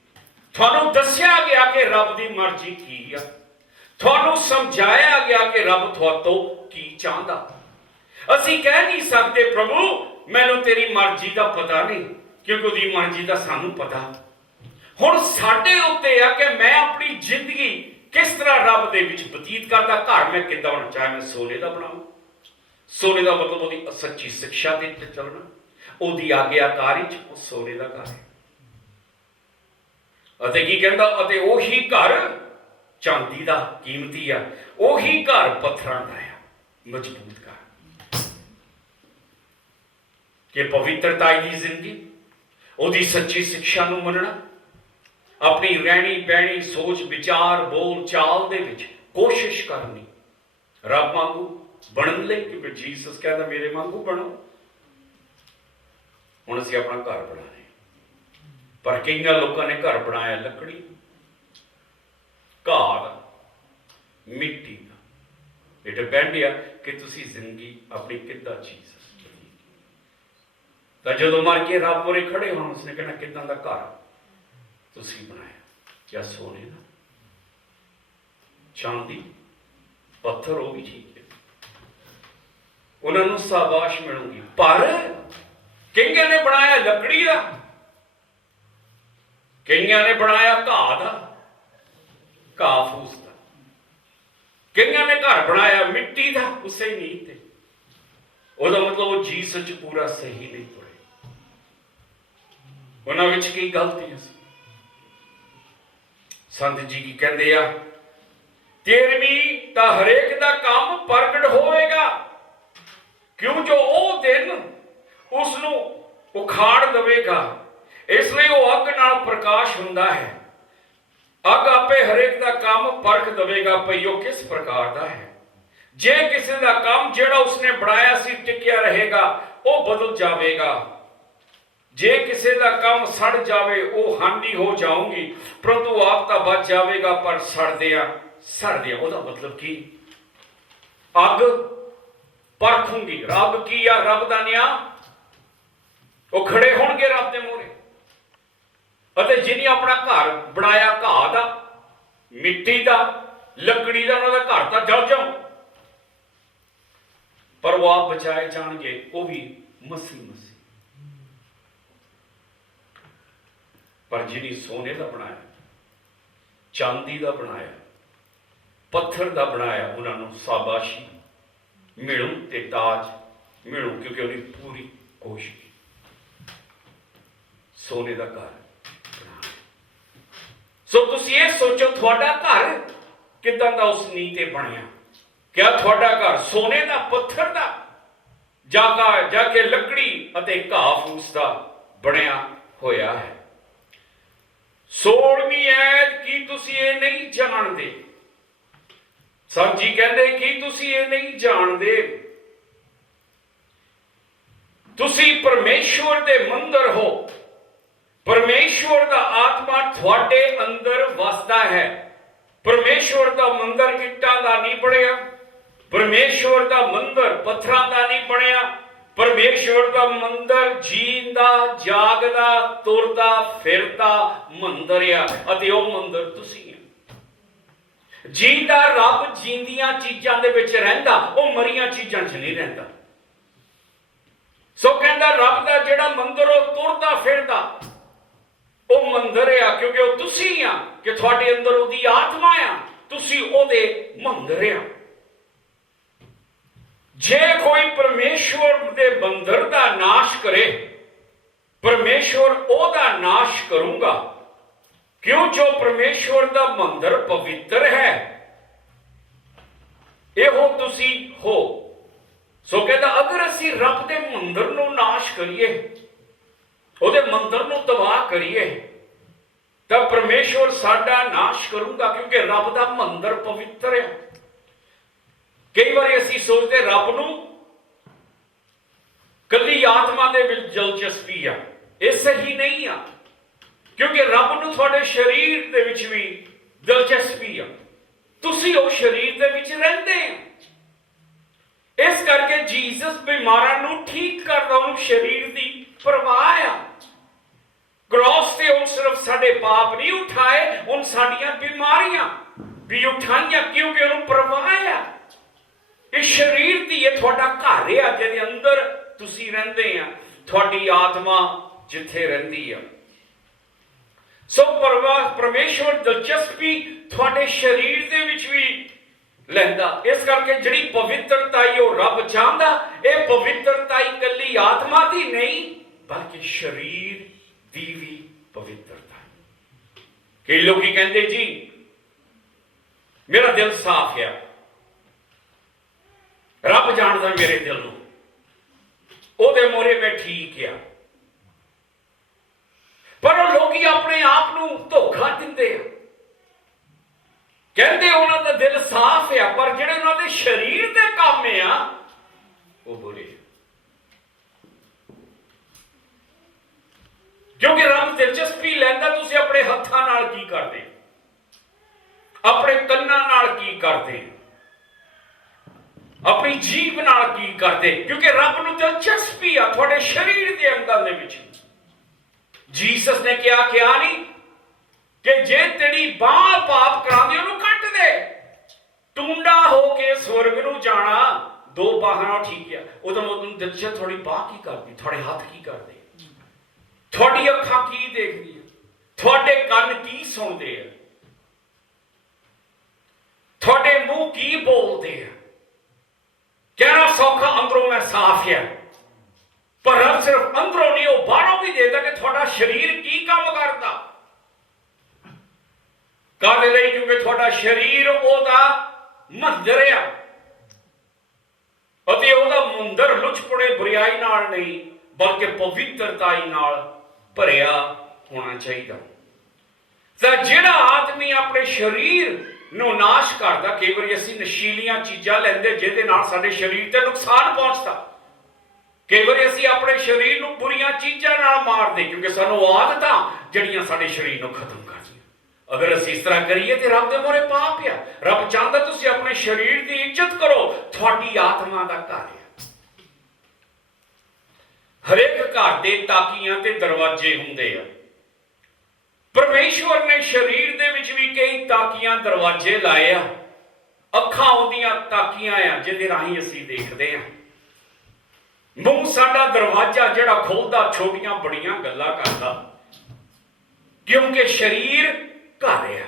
ਤੁਹਾਨੂੰ ਦੱਸਿਆ ਗਿਆ ਕਿ ਰੱਬ ਦੀ ਮਰਜ਼ੀ ਕੀ ਆ। ਤੁਹਾਨੂੰ ਸਮਝਾਇਆ ਗਿਆ ਕਿ ਰੱਬ ਤੁਹਾਤੋਂ ਕੀ ਚਾਹੁੰਦਾ। ਅਸੀਂ ਕਹਿ ਨਹੀਂ ਸਕਦੇ ਪ੍ਰਭੂ ਮੈਨੂੰ ਤੇਰੀ ਮਰਜ਼ੀ ਦਾ ਪਤਾ ਨਹੀਂ, ਕਿਉਂਕਿ ਉਹਦੀ ਮਰਜ਼ੀ ਦਾ ਸਾਨੂੰ ਪਤਾ। ਹੁਣ ਸਾਡੇ ਉੱਤੇ ਆ ਕਿ ਮੈਂ ਆਪਣੀ ਜ਼ਿੰਦਗੀ ਕਿਸ ਤਰ੍ਹਾਂ ਰੱਬ ਦੇ ਵਿੱਚ ਬਤੀਤ ਕਰਦਾ। ਘਰ ਮੈਂ ਕਿੱਦਾਂ ਬਣਾਉਣਾ, ਚਾਹੇ ਮੈਂ ਸੋਨੇ ਦਾ ਬਣਾਵਾਂ। ਸੋਨੇ ਦਾ ਮਤਲਬ ਉਹਦੀ ਸੱਚੀ ਸਿੱਖਿਆ ਦੇ ਉੱਤੇ ਚੱਲਣਾ, ਉਹਦੀ ਆਗਿਆਕਾਰੀ 'ਚ। ਉਹ ਸੋਨੇ ਦਾ ਘਰ ਹੈ। ਅਤੇ ਕੀ ਕਹਿੰਦਾ? ਅਤੇ ਉਹੀ ਘਰ ਚਾਂਦੀ ਦਾ ਕੀਮਤੀ ਆ, ਉਹੀ ਘਰ ਪੱਥਰਾਂ ਦਾ ਆ, ਮਜ਼ਬੂਤ ਘਰ। ਕਿ ਪਵਿੱਤਰਤਾ ਦੀ ਜ਼ਿੰਦਗੀ, ਉਹਦੀ ਸੱਚੀ ਸਿੱਖਿਆ ਨੂੰ ਮੰਨਣਾ, ਆਪਣੀ ਰਹਿਣੀ ਬਹਿਣੀ, ਸੋਚ ਵਿਚਾਰ, ਬੋਲ ਚਾਲ ਦੇ ਵਿੱਚ ਕੋਸ਼ਿਸ਼ ਕਰਨੀ ਰੱਬ ਵਾਂਗੂ ਬਣਨ ਲਈ। ਕਿ ਜੀਸਸ ਕਹਿੰਦਾ ਮੇਰੇ ਵਾਂਗੂ ਬਣੋ। ਹੁਣ ਅਸੀਂ ਆਪਣਾ ਘਰ ਬਣਾ ਰਹੇ, ਪਰ ਕਈਆਂ ਲੋਕਾਂ ਨੇ ਘਰ ਬਣਾਇਆ ਲੱਕੜੀ, ਘਾਹ ਦਾ, ਮਿੱਟੀ ਦਾ। ਇਹ ਡਿਪੈਂਡ ਆ ਕਿ ਤੁਸੀਂ ਜ਼ਿੰਦਗੀ ਆਪਣੀ ਕਿੱਦਾਂ ਜੀਸਸ। ਤਾਂ ਜਦੋਂ ਮਰ ਕੇ ਰੱਬ ਮੂਹਰੇ ਖੜੇ ਹੋਣ, ਉਸਨੇ ਕਹਿਣਾ ਕਿੱਦਾਂ ਦਾ ਘਰ ਤੁਸੀਂ ਬਣਾਇਆ? ਜਾਂ ਸੋਨੇ ਦਾ, ਚਾਂਦੀ, ਪੱਥਰ, ਉਹ ਵੀ ਠੀਕ ਹੈ, ਉਹਨਾਂ ਨੂੰ ਸ਼ਾਬਾਸ਼ ਮਿਲੂਗੀ। ਪਰ ਕਈਆਂ ਨੇ ਬਣਾਇਆ ਲੱਕੜੀ ਦਾ, ਕਈਆਂ ਨੇ ਬਣਾਇਆ ਘਾਹ ਦਾ, ਘਾਹ ਫੂਸ ਦਾ, ਕਈਆਂ ਨੇ ਘਰ ਬਣਾਇਆ ਮਿੱਟੀ ਦਾ, ਉਸੇ ਨੀਂਹ ਤੇ। ਉਹਦਾ ਮਤਲਬ ਉਹ ਜੀਸਸ 'ਚ ਪੂਰਾ ਸਹੀ ਨਹੀਂ ਤੁਰੇ। ਉਹਨਾਂ ਵਿੱਚ ਕੀ ਗਲਤੀਆਂ ਸੀ? ਸੰਤ ਜੀ ਕੀ ਕਹਿੰਦੇ ਆ? 13ਵੀਂ ਤਾਂ ਹਰੇਕ ਦਾ ਕੰਮ ਪ੍ਰਗਟ ਹੋਵੇਗਾ। ਕਿਉਂ ਜੋ ਉਹ ਦਿਨ ਉਸ ਨੂੰ ਉਖਾੜ ਦੇਵੇਗਾ। ਇਸ ਲਈ ਉਹ ਅੱਗ ਨਾਲ ਪ੍ਰਕਾਸ਼ ਹੁੰਦਾ ਹੈ। ਅੱਗ ਆਪੇ ਹਰੇਕ ਦਾ ਕੰਮ ਪਰਖ ਦੇਵੇਗਾ ਭਈ ਉਹ ਕਿਸ ਪ੍ਰਕਾਰ ਦਾ ਹੈ। ਜੇ ਕਿਸੇ ਦਾ ਕੰਮ ਜਿਹੜਾ ਉਸਨੇ ਬਣਾਇਆ ਸੀ ਟਿਕਿਆ ਰਹੇਗਾ, ਉਹ ਬਦਲ ਜਾਵੇਗਾ। ਜੇ ਕਿਸੇ ਦਾ ਕੰਮ ਸੜ ਜਾਵੇ, ਉਹ ਹਾਨੀ ਹੋ ਜਾਊਗੀ, ਪਰੰਤੂ ਆਪ ਤਾਂ ਬਚ ਜਾਵੇਗਾ, ਪਰ ਸੜਦਿਆਂ ਉਹਦਾ ਮਤਲਬ ਕੀ? ਅੱਗ ਪਰਖੂਗੀ। ਰੱਬ ਕੀ ਆ? ਰੱਬ ਦਾ ਨਿਆਂ। ਉਹ ਖੜੇ ਹੋਣਗੇ ਰੱਬ ਦੇ ਮੂਹਰੇ, ਅਤੇ ਜਿਹਨੇ ਆਪਣਾ ਘਰ ਬਣਾਇਆ ਘਾਹ ਦਾ, ਮਿੱਟੀ ਦਾ, ਲੱਕੜੀ ਦਾ, ਉਹਨਾਂ ਦਾ ਘਰ ਤਾਂ ਜਲ ਜਾਊ, ਪਰ ਉਹ ਆਪ ਬਚਾਏ ਜਾਣਗੇ, ਉਹ ਵੀ ਮਸੀਹ। ਪਰ ਜਿਹਨੇ ਸੋਨੇ ਦਾ ਬਣਾਇਆ, ਚਾਂਦੀ ਦਾ ਬਣਾਇਆ, ਪੱਥਰ ਦਾ ਬਣਾਇਆ, ਉਹਨਾਂ ਨੂੰ ਸ਼ਾਬਾਸ਼ੀ ਮਿਲੂ ਤੇ ਤਾਜ ਮਿਲੂ, ਕਿਉਂਕਿ ਉਹਦੀ ਪੂਰੀ ਕੋਸ਼ਿਸ਼ ਸੋਨੇ ਦਾ ਘਰ ਬਣਾਇਆ। ਸੋ ਤੁਸੀਂ ਇਹ ਸੋਚੋ, ਤੁਹਾਡਾ ਘਰ ਕਿੱਦਾਂ ਦਾ ਉਸ ਨੀਂਹ ਤੇ ਬਣਿਆ? ਕਿਆ ਤੁਹਾਡਾ ਘਰ ਸੋਨੇ ਦਾ, ਪੱਥਰ ਦਾ, ਜਾ ਕੇ ਲੱਕੜੀ ਅਤੇ ਘਾਹ ਫੂਸ ਦਾ ਬਣਿਆ ਹੋਇਆ ਹੈ? 16ਵੀਂ ਐਤ, ਕੀ ਤੁਸੀਂ ਇਹ ਨਹੀਂ ਜਾਣਦੇ? ਸਭ ਜੀ ਕਹਿੰਦੇ, ਕੀ ਤੁਸੀਂ ਇਹ ਨਹੀਂ ਜਾਣਦੇ? ਤੁਸੀਂ ਪਰਮੇਸ਼ਵਰ ਦੇ ਮੰਦਰ ਹੋ। ਪਰਮੇਸ਼ਵਰ ਦਾ ਆਤਮਾ ਤੁਹਾਡੇ ਅੰਦਰ ਵਸਦਾ ਹੈ। ਪਰਮੇਸ਼ਵਰ ਦਾ ਮੰਦਰ ਇੱਟਾਂ ਦਾ ਨਹੀਂ ਬਣਿਆ। ਪਰਮੇਸ਼ਵਰ ਦਾ ਮੰਦਰ ਪੱਥਰਾਂ ਦਾ ਨਹੀਂ ਬਣਿਆ। ਪਰਮੇਸ਼ਵਰ ਦਾ ਮੰਦਰ ਜੀਂਦਾ, ਜਾਗਦਾ, ਤੁਰਦਾ, ਫਿਰਦਾ ਮੰਦਰ ਆ, ਅਤੇ ਉਹ ਮੰਦਰ ਤੁਸੀਂ ਆ। ਜੀਂਦਾ ਰੱਬ ਜੀਂਦੀਆਂ ਚੀਜ਼ਾਂ ਦੇ ਵਿੱਚ ਰਹਿੰਦਾ, ਉਹ ਮਰੀਆਂ ਚੀਜ਼ਾਂ 'ਚ ਨਹੀਂ ਰਹਿੰਦਾ। ਸੋ ਕਹਿੰਦਾ ਰੱਬ ਦਾ ਜਿਹੜਾ ਮੰਦਰ, ਉਹ ਤੁਰਦਾ ਫਿਰਦਾ ਉਹ ਮੰਦਰ ਆ, ਕਿਉਂਕਿ ਉਹ ਤੁਸੀਂ ਆ, ਕਿ ਤੁਹਾਡੇ ਅੰਦਰ ਉਹਦੀ ਆਤਮਾ ਆ, ਤੁਸੀਂ ਉਹਦੇ ਮੰਦਰ ਆ। ਜੇ ਕੋਈ ਪਰਮੇਸ਼ਵਰ ਦੇ ਮੰਦਰ ਦਾ ਨਾਸ਼ ਕਰੇ, ਪਰਮੇਸ਼ਵਰ ਉਹਦਾ ਨਾਸ਼ ਕਰੂੰਗਾ, ਕਿਉਂ ਜੋ ਪਰਮੇਸ਼ਵਰ ਦਾ ਮੰਦਰ ਪਵਿੱਤਰ ਹੈ, ਇਹੋ ਤੁਸੀਂ ਹੋ। ਸੋ ਕਹਿੰਦਾ ਅਗਰ ਅਸੀਂ ਰੱਬ ਦੇ ਮੰਦਰ ਨੂੰ ਨਾਸ਼ ਕਰੀਏ, ਉਹਦੇ ਮੰਦਰ ਨੂੰ ਤਬਾਹ ਕਰੀਏ, ਤਾਂ ਪਰਮੇਸ਼ਵਰ ਸਾਡਾ ਨਾਸ਼ ਕਰੂੰਗਾ, ਕਿਉਂਕਿ ਰੱਬ ਦਾ ਮੰਦਰ ਪਵਿੱਤਰ ਹੈ। ਕਈ ਵਾਰੀ ਅਸੀਂ ਸੋਚਦੇ ਰੱਬ ਨੂੰ ਕੱਲੀ ਆਤਮਾ ਦੇ ਵਿੱਚ ਦਿਲਚਸਪੀ ਆ। ਇਹ ਸਹੀ ਨਹੀਂ ਆ, ਕਿਉਂਕਿ ਰੱਬ ਨੂੰ ਤੁਹਾਡੇ ਸਰੀਰ ਦੇ ਵਿੱਚ ਵੀ ਦਿਲਚਸਪੀ ਆ। ਤੁਸੀਂ ਉਹ ਸਰੀਰ ਦੇ ਵਿੱਚ ਰਹਿੰਦੇ ਆ। ਇਸ ਕਰਕੇ ਜੀਸਸ ਬਿਮਾਰਾਂ ਨੂੰ ਠੀਕ ਕਰਦਾ, ਉਹਨੂੰ ਸਰੀਰ ਦੀ ਪਰਵਾਹ ਆ। ਕ੍ਰੋਸ ਤੇ ਉਹ ਸਿਰਫ ਸਾਡੇ ਪਾਪ ਨਹੀਂ ਉਠਾਏ, ਉਹਨ ਸਾਡੀਆਂ ਬਿਮਾਰੀਆਂ ਵੀ ਉਠਾਈਆਂ, ਕਿਉਂਕਿ ਉਹਨੂੰ ਪਰਵਾਹ ਆ। ਇਹ ਸਰੀਰ ਦੀ, ਇਹ ਤੁਹਾਡਾ ਘਰ ਆ ਜਿਹਦੇ ਅੰਦਰ ਤੁਸੀਂ ਰਹਿੰਦੇ ਆ, ਤੁਹਾਡੀ ਆਤਮਾ ਜਿੱਥੇ ਰਹਿੰਦੀ ਆ। ਸੋ ਪਰਮੇਸ਼ਵਰ ਦਿਲਚਸਪੀ ਤੁਹਾਡੇ ਸਰੀਰ ਦੇ ਵਿੱਚ ਵੀ ਲੈਂਦਾ। ਇਸ ਕਰਕੇ ਜਿਹੜੀ ਪਵਿੱਤਰਤਾ ਉਹ ਰੱਬ ਚਾਹੁੰਦਾ, ਇਹ ਪਵਿੱਤਰਤਾ ਇਕੱਲੀ ਆਤਮਾ ਦੀ ਨਹੀਂ, ਬਲਕਿ ਸਰੀਰ ਦੀ ਵੀ ਪਵਿੱਤਰਤਾ। ਕਈ ਲੋਕੀ ਕਹਿੰਦੇ ਜੀ ਮੇਰਾ ਦਿਲ ਸਾਫ਼ ਆ, ਰੱਬ ਜਾਣਦਾ ਮੇਰੇ ਦਿਲ ਨੂੰ, ਉਹਦੇ ਮੋਰੇ ਮੈਂ ਠੀਕ ਆ। ਪਰ ਉਹ ਲੋਕੀ ਆਪਣੇ ਆਪ ਨੂੰ ਧੋਖਾ ਦਿੰਦੇ ਆ, ਕਹਿੰਦੇ ਉਹਨਾਂ ਦਾ ਦਿਲ ਸਾਫ਼ ਆ, ਪਰ ਜਿਹੜੇ ਉਹਨਾਂ ਦੇ ਸਰੀਰ ਦੇ ਕੰਮ ਆ ਉਹ ਬੁਰੇ। ਕਿਉਂਕਿ ਰੱਬ ਦਿਲਚਸਪੀ ਲੈਂਦਾ ਤੁਸੀਂ ਆਪਣੇ ਹੱਥਾਂ ਨਾਲ ਕੀ ਕਰਦੇ, ਆਪਣੇ ਕੰਨਾਂ ਨਾਲ ਕੀ ਕਰਦੇ, ਆਪਣੀ ਜੀਭ ਨਾਲ ਕੀ ਕਰਦੇ, ਕਿਉਂਕਿ ਰੱਬ ਨੂੰ ਦਿਲਚਸਪੀ ਆ ਤੁਹਾਡੇ ਸਰੀਰ ਦੇ ਅੰਗਾਂ ਦੇ ਵਿੱਚ। ਜੀਸਸ ਨੇ ਕਿਹਾ ਨਹੀਂ ਕਿ ਜੇ ਤੇਰੀ ਬਾਂਹ ਪਾਪ ਕਰਾਉਂਦੀ ਉਹਨੂੰ ਕੱਟ ਦੇ। ਟੁੰਡਾ ਹੋ ਕੇ ਸਵਰਗ ਨੂੰ ਜਾਣਾ, ਦੋ ਬਾਹਾਂ ਨਾਲ ਠੀਕ ਆ। ਉਹਦਾ ਮਤਲਬ ਦਿਲਚਸਪ ਤੁਹਾਡੀ ਬਾਂਹ ਕੀ ਕਰਦੀ, ਤੁਹਾਡੇ ਹੱਥ ਕੀ ਕਰਦੇ, ਤੁਹਾਡੀ ਅੱਖਾਂ ਕੀ ਦੇਖਦੀ ਆ, ਤੁਹਾਡੇ ਕੰਨ ਕੀ ਸੁਣਦੇ ਆ, ਤੁਹਾਡੇ ਮੂੰਹ ਕੀ ਬੋਲਦੇ ਆ। ਕਹਿਣਾ ਸੌਖਾ, ਅੰਦਰੋਂ ਮੈਂ ਸਾਫ਼ ਆ, ਪਰ ਰੱਬ ਸਿਰਫ ਅੰਦਰੋਂ ਨਹੀਂ, ਉਹ ਬਾਹਰੋਂ ਵੀ ਦੇਦਾ ਕਿ ਤੁਹਾਡਾ ਸਰੀਰ ਕੀ ਕੰਮ ਕਰਦਾ। ਕਾਹਦੇ ਲਈ? ਕਿਉਂਕਿ ਤੁਹਾਡਾ ਸਰੀਰ ਉਹਦਾ ਮੰਦਰ ਆ, ਅਤੇ ਉਹਦਾ ਸਮੁੰਦਰ ਲੁਚਪੜੇ ਬੁਰਾਈ ਨਾਲ ਨਹੀਂ ਬਲਕਿ ਪਵਿੱਤਰਤਾਈ ਨਾਲ ਭਰਿਆ ਹੋਣਾ ਚਾਹੀਦਾ। ਤਾਂ ਜਿਹੜਾ ਆਦਮੀ ਆਪਣੇ ਸਰੀਰ ਨੂੰ ਨਾਸ਼ ਕਰਦਾ, ਕਈ ਵਾਰੀ ਅਸੀਂ ਨਸ਼ੀਲੀਆਂ ਚੀਜ਼ਾਂ ਲੈਂਦੇ ਜਿਹਦੇ ਨਾਲ ਸਾਡੇ ਸਰੀਰ ਤੇ ਨੁਕਸਾਨ ਪਹੁੰਚਦਾ, ਕਈ ਵਾਰੀ ਅਸੀਂ ਆਪਣੇ ਸਰੀਰ ਨੂੰ ਬੁਰੀਆਂ ਚੀਜ਼ਾਂ ਨਾਲ ਮਾਰਦੇ ਕਿਉਂਕਿ ਸਾਨੂੰ ਆਦਤਾਂ ਜਿਹੜੀਆਂ ਸਾਡੇ ਸਰੀਰ ਨੂੰ ਖਤਮ ਕਰਦੀਆਂ। ਅਗਰ ਅਸੀਂ ਇਸ ਤਰ੍ਹਾਂ ਕਰੀਏ ਤੇ ਰੱਬ ਦੇ ਮੂਹਰੇ ਪਾਪ ਆ। ਰੱਬ ਚਾਹੁੰਦਾ ਤੁਸੀਂ ਆਪਣੇ ਸਰੀਰ ਦੀ ਇੱਜ਼ਤ ਕਰੋ, ਤੁਹਾਡੀ ਆਤਮਾ ਦਾ ਘਰ ਹੈ। ਹਰੇਕ ਘਰ ਦੇ ਤਾਕੀਆਂ ਤੇ ਦਰਵਾਜ਼ੇ ਹੁੰਦੇ ਆ। ਪਰਮੇਸ਼ਵਰ ਨੇ ਸਰੀਰ ਦੇ ਵਿੱਚ ਵੀ ਕਈ ਤਾਕੀਆਂ ਦਰਵਾਜ਼ੇ ਲਾਏ ਆ। ਅੱਖਾਂ ਉਹਦੀਆਂ ਤਾਕੀਆਂ ਆ ਜਿਹਦੇ ਰਾਹੀਂ ਅਸੀਂ ਦੇਖਦੇ ਆ। ਮੂੰਹ ਸਾਡਾ ਦਰਵਾਜ਼ਾ ਜਿਹੜਾ ਖੋਲਦਾ ਛੋਟੀਆਂ ਬੜੀਆਂ ਗੱਲਾਂ ਕਰਦਾ, ਕਿਉਂਕਿ ਸਰੀਰ ਘਰ ਆ।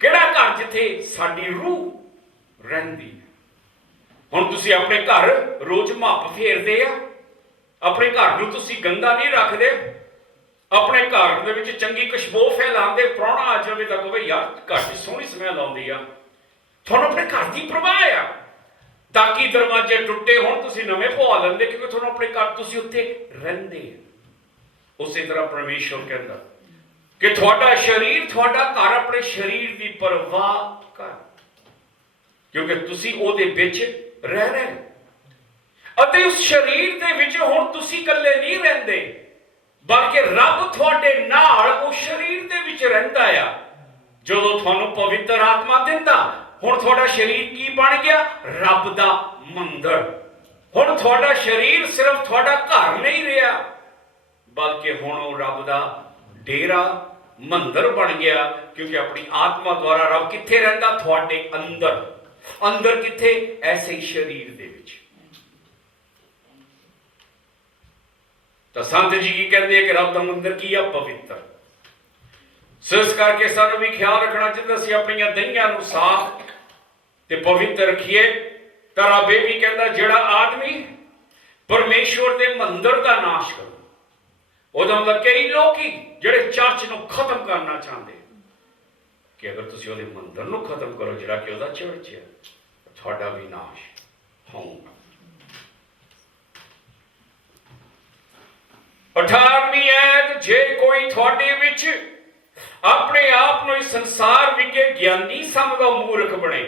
ਕਿਹੜਾ ਘਰ? ਜਿੱਥੇ ਸਾਡੀ ਰੂਹ ਰਹਿੰਦੀ ਹੈ। ਹੁਣ ਤੁਸੀਂ ਆਪਣੇ ਘਰ ਰੋਜ਼ ਮੱਪ ਫੇਰਦੇ ਆ, ਆਪਣੇ ਘਰ ਨੂੰ ਤੁਸੀਂ ਗੰਦਾ ਨਹੀਂ ਰੱਖਦੇ, ਆਪਣੇ ਘਰ ਦੇ ਵਿੱਚ ਚੰਗੀ ਖੁਸ਼ਬੂ ਫੈਲਾਉਂਦੇ। ਪ੍ਰਾਹੁਣਾ ਆ ਜਾਵੇ ਤਾਂ ਕਹੇ ਯਾਰ ਘਰ ਦੀ ਸੋਹਣੀ ਸਮੈਲ ਆਉਂਦੀ ਆ। ਤੁਹਾਨੂੰ ਆਪਣੇ ਘਰ ਦੀ ਪਰਵਾਹ ਆ। ਤਾਂ ਕਿ ਦਰਵਾਜ਼ੇ ਟੁੱਟੇ ਹੋਣ ਤੁਸੀਂ ਨਵੇਂ ਪਵਾ ਲੈਂਦੇ ਕਿਉਂਕਿ ਤੁਹਾਨੂੰ ਆਪਣੇ ਘਰ ਤੁਸੀਂ ਉੱਥੇ ਰਹਿੰਦੇ। ਉਸੇ ਤਰ੍ਹਾਂ ਪਰਮੇਸ਼ਵਰ ਕਹਿੰਦਾ ਕਿ ਤੁਹਾਡਾ ਸਰੀਰ, ਤੁਹਾਡਾ ਘਰ, ਆਪਣੇ ਸਰੀਰ ਦੀ ਪਰਵਾਹ ਕਰ ਕਿਉਂਕਿ ਤੁਸੀਂ ਉਹਦੇ ਵਿੱਚ ਰਹਿ ਰਹੇ। ਅਤੇ ਉਸ ਸਰੀਰ ਦੇ ਵਿੱਚ ਹੁਣ ਤੁਸੀਂ ਇਕੱਲੇ ਨਹੀਂ ਰਹਿੰਦੇ ਬਲਕਿ ਰੱਬ ਤੁਹਾਡੇ ਨਾਲ ਉਸ ਸਰੀਰ ਦੇ ਵਿੱਚ ਰਹਿੰਦਾ ਆ। ਜਦੋਂ ਤੁਹਾਨੂੰ ਪਵਿੱਤਰ ਆਤਮਾ ਦਿੰਦਾ, ਹੁਣ ਤੁਹਾਡਾ ਸਰੀਰ ਕੀ ਬਣ ਗਿਆ? ਰੱਬ ਦਾ ਮੰਦਰ। ਹੁਣ ਤੁਹਾਡਾ ਸਰੀਰ ਸਿਰਫ ਤੁਹਾਡਾ ਘਰ ਨਹੀਂ ਰਿਹਾ ਬਲਕਿ ਹੁਣ ਉਹ ਰੱਬ ਦਾ ਡੇਰਾ, ਮੰਦਰ ਬਣ ਗਿਆ ਕਿਉਂਕਿ ਆਪਣੀ ਆਤਮਾ ਦੁਆਰਾ ਰੱਬ ਕਿੱਥੇ ਰਹਿੰਦਾ? ਤੁਹਾਡੇ ਅੰਦਰ। ਅੰਦਰ ਕਿੱਥੇ? ਐਸੇ ਹੀ ਸਰੀਰ ਦੇ ਵਿੱਚ। ਤਾਂ ਸੰਤ ਜੀ ਕੀ ਕਹਿੰਦੇ ਆ ਕਿ ਰੱਬ ਦਾ ਮੰਦਰ ਕੀ ਆ? ਪਵਿੱਤਰ। ਸੋ ਇਸ ਕਰਕੇ ਸਾਨੂੰ ਵੀ ਖਿਆਲ ਰੱਖਣਾ ਚਾਹੀਦਾ ਅਸੀਂ ਆਪਣੀਆਂ ਦਹੀਆਂ ਨੂੰ ਸਾਫ਼ ਤੇ ਪਵਿੱਤਰ ਰੱਖੀਏ। ਤਾਂ ਰੱਬ ਇਹ ਵੀ ਕਹਿੰਦਾ ਜਿਹੜਾ ਆਦਮੀ ਪਰਮੇਸ਼ਵਰ ਦੇ ਮੰਦਰ ਦਾ ਨਾਸ਼ ਕਰੂ, ਉਹਦਾ ਮਤਲਬ ਕਈ ਲੋਕੀ ਜਿਹੜੇ ਚਰਚ ਨੂੰ ਖਤਮ ਕਰਨਾ ਚਾਹੁੰਦੇ ਕਿ ਅਗਰ ਤੁਸੀਂ ਉਹਦੇ ਮੰਦਰ ਨੂੰ ਖਤਮ ਕਰੋ ਜਿਹੜਾ ਕਿ ਉਹਦਾ ਚਰਚ ਹੈ, ਤੁਹਾਡਾ ਵੀ ਨਾਸ਼ ਹੋਊਗਾ। 18ਵੀਂ ਐਤ, ਜੇ ਕੋਈ ਤੁਹਾਡੇ ਵਿੱਚ ਆਪਣੇ ਆਪ ਨੂੰ ਇਸ ਸੰਸਾਰ ਵਿਖੇ ਗਿਆਨੀ ਸਮਝਦਾ ਮੂਰਖ ਬਣੇ,